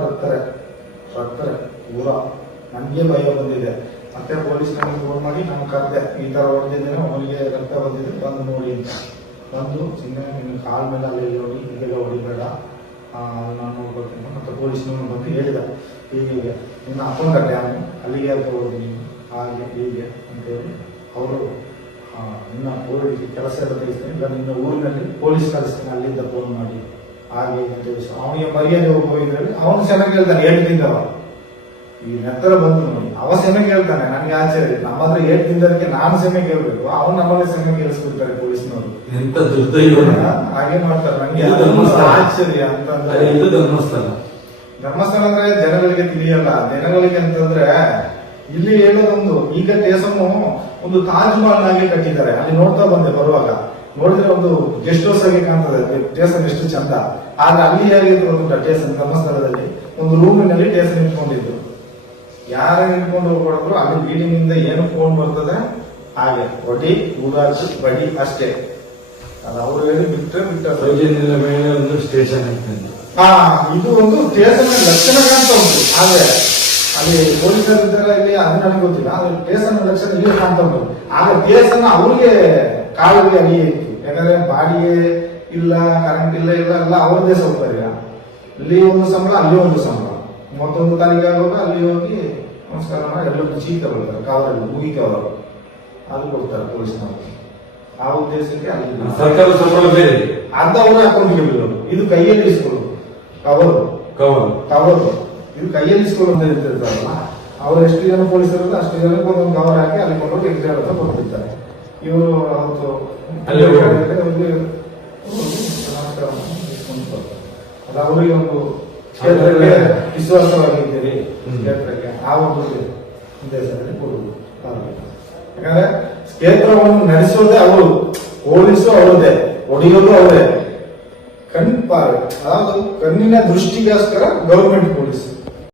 ಬರ್ತಾರೆ ಊರ. ನನಗೆ ಭಯ ಬಂದಿದೆ. ಮತ್ತೆ ಪೊಲೀಸ್ನವ್ರಿಗೆ ಫೋನ್ ಮಾಡಿ ನಾನು ಕರೆದೆ, ಈ ತರ ಹೊಡೆದಿದ್ದೇನೆ, ಅವನಿಗೆ ರಕ್ತ ಬಂದಿದೆ, ಬಂದು ನೋಡಿ ಅಂತ. ಬಂದು ಸುಮ್ಮನೆ ನಿನ್ನ ಕಾಲ್ ಮೇಲೆ ಅಲ್ಲಿ ನೋಡಿ ಹೀಗೆಲ್ಲ ಹೊಡಿಬೇಡ, ನಾನು ನೋಡ್ಕೊಳ್ತೀನಿ. ಮತ್ತೆ ಪೊಲೀಸ್ನವ್ರು ಬಂದು ಹೇಳಿದ, ಹೀಗೆ ನಿನ್ನ ಅಕೌಂಟ್ ಡ್ಯಾಮ್ ಅಲ್ಲಿಗೆ ಅಂತ ಹೋಗಿ ಹಾಗೆ ಹೀಗೆ ಅಂತೇಳಿ ಅವರು ನಿನ್ನ ಊರಿಗೆ ಕೆಲಸ ಎಲ್ಲ ತೆಗಿಸ್ತೀನಿ, ಇಲ್ಲ ನಿನ್ನ ಊರಿನಲ್ಲಿ ಪೊಲೀಸ್ ಕಳಿಸ್ತೀನಿ ಅಲ್ಲಿಂದ ಫೋನ್ ಮಾಡಿ ಹಾಗೆ ಅಂತ ಹೇಳಿ ಅವನಿಗೆ ಮರ್ಯಾದೆ ಹೋಗಿದ್ರಲ್ಲಿ ಅವನು ಚೆನ್ನಾಗಿ ಹೇಳ್ತಾನೆ. 8 ತಿಂದವ ಈ ನೆತ್ತರ ಬಂದು ನೋಡಿ, ಅವ ಸೆಮೆ ಕೇಳ್ತಾನೆ. ನನಗೆ ಆಶ್ಚರ್ಯ, ನಮ್ಮ ಹತ್ರ 8 ತಿಂದಕ್ಕೆ ನಾನು ಸೆಮೆ ಕೇಳ್ಬೇಕು, ಅವನು ನಮ್ಮಲ್ಲಿ ಸೆಮೆ ಕೇಳಿಸ್ಬಿಡ್ತಾರೆ ಪೊಲೀಸ್ನವರು. ಎಂತ ದುರ್ದೈವ ಹಾಗೆ ಮಾಡ್ತಾರೆ. ನನಗೆ ಆಶ್ಚರ್ಯ ಅಂತಂದ್ರೆ ಧರ್ಮಸ್ಥಳ ಅಂದ್ರೆ ಜನಗಳಿಗೆ ತಿಳಿಯಲ್ಲ. ಜನಗಳಿಗೆ ಅಂತಂದ್ರೆ ಇಲ್ಲಿ ಹೇಳೋದೊಂದು, ಈಗ ದೇಶವನ್ನು ಒಂದು ತಾಜ್ ಮಹಲ್ ಆಗಿ ಕಟ್ಟಿದ್ದಾರೆ. ಅಲ್ಲಿ ನೋಡ್ತಾ ಬಂದೆ ಬರುವಾಗ, ನೋಡಿದ್ರೆ ಒಂದು ಗೆಸ್ಟ್ ಹೌಸ್ ಆಗಿ ಕಾಣ್ತದೆ ಸ್ಟೇಷನ್, ಎಷ್ಟು ಚಂದ. ಆದ್ರೆ ಅಲ್ಲಿ ಹೇಗಿದ್ರು ಗೊತ್ತುಂಟ ಸ್ಟೇಷನ್, ಧರ್ಮಸ್ಥಳದಲ್ಲಿ ಒಂದು ರೂಮಿನಲ್ಲಿ ಸ್ಟೇಷನ್ ಇಟ್ಕೊಂಡಿದ್ರು. ಯಾರ ಇಟ್ಕೊಂಡು ಹೋಗ್ಬಾರ್ದು, ಅಲ್ಲಿ ಬಿಲ್ಡಿಂಗ್ ಇಂದ ಏನು ಫೋನ್ ಬರ್ತದೆ ಹಾಗೆ ಒಡಿ ಊರಾಜು ಬಡಿ ಅಷ್ಟೇ. ಅದು ಅವ್ರು ಹೇಳಿ ಬಿಟ್ಟರೆ ಮೇಲೆ ಒಂದು ಸ್ಟೇಷನ್ ಇದು ಒಂದು ಸ್ಟೇಷನ್ ಲಕ್ಷಣ ಕಾಣ್ತಾ ಉಂಟು. ಆದ್ರೆ ಅಲ್ಲಿ ಪೊಲೀಸರು ಇದ್ದಾರೆ ಇಲ್ಲಿ, ಅದು ನನಗೆ ಗೊತ್ತಿಲ್ಲ. ಆದ್ರೆ ಸ್ಟೇಷನ್ ಲಕ್ಷಣ ಇಲ್ಲಿ ಕಾಣ್ತಾ ಉಂಟು. ಆದ್ರೆ ಸ್ಟೇಷನ್ ಅವ್ರಿಗೆ ಕಾಲಿಗೆ ಅಲ್ಲಿ ಇತ್ತು. ಯಾಕಂದ್ರೆ ಬಾಡಿಗೆ ಇಲ್ಲ, ಕರೆಂಟ್ ಇಲ್ಲ, ಎಲ್ಲ ಅವ್ರದ್ದೇ ಸೌಕರ್ಯ. ಇಲ್ಲಿ ಒಂದು ಸಂಬಳ, ಅಲ್ಲಿ ಒಂದು ಸಂಬಳ. 31 ತಾರೀಕು ಆಗುವಾಗ ಅಲ್ಲಿ ಹೋಗಿ ನಮಸ್ಕಾರ ಮಾಡಿ ಎಲ್ಲರೂ ಚೀಕ ಬರ್ತಾರೆ, ಕಾವರಲ್ಲಿ ಮುಗಿ ಕವರು ಅದು ಕೊಡ್ತಾರೆ ಪೊಲೀಸ್ನವರು. ಆ ಉದ್ದೇಶಕ್ಕೆ ಅಲ್ಲಿ ಸರ್ಕಾರ ಸಂಬಳ ಬೇರೆ, ಅರ್ಧ ಅವರ ಅಕೌಂಟ್ಗೆ ಬೀಳೋದು. ಇದು ಕೈಯಲ್ಲಿ ಇಸ್ಕೊಳ್ಳೋದು, ಕವರು ಇದು ಕೈಯಲ್ಲಿ ಇಸ್ಕೊಳ್ಳೋದು ಇರ್ತಿರ್ತಾರಲ್ಲ, ಅವ್ರು ಎಷ್ಟು ಜನ ಪೊಲೀಸರು ಅಷ್ಟು ಜನಕ್ಕೆ ಒಂದೊಂದು ಕವರ್ ಹಾಕಿ ಅಲ್ಲಿ ಕೊಂಡೋಗಿ ಎಕ್ಸಾಮ್ ಅಂತ ಕೊಟ್ಟಿರ್ತಾರೆ. ಇವರು ಅವತ್ತು ಅದು ಅವರಿಗೆ ಒಂದು ಕ್ಷೇತ್ರಕ್ಕೆ ವಿಶ್ವಾಸವಾಗಿದ್ದೀರಿ, ಕ್ಷೇತ್ರಕ್ಕೆ ಆ ಒಂದು ಉದ್ದೇಶದಲ್ಲಿ ಕೊಡುವುದು. ಯಾಕಂದ್ರೆ ಕ್ಷೇತ್ರವನ್ನು ನಡೆಸೋದೇ ಅವರು, ಓಡಿಸೋ ಅವರದೇ, ಹೊಡೆಯೋದು ಅವರೇ. ಅದಾವುದು ಕಣ್ಣಿನ ದೃಷ್ಟಿಗೋಸ್ಕರ ಗೌರ್ಮೆಂಟ್ ಪೊಲೀಸ್.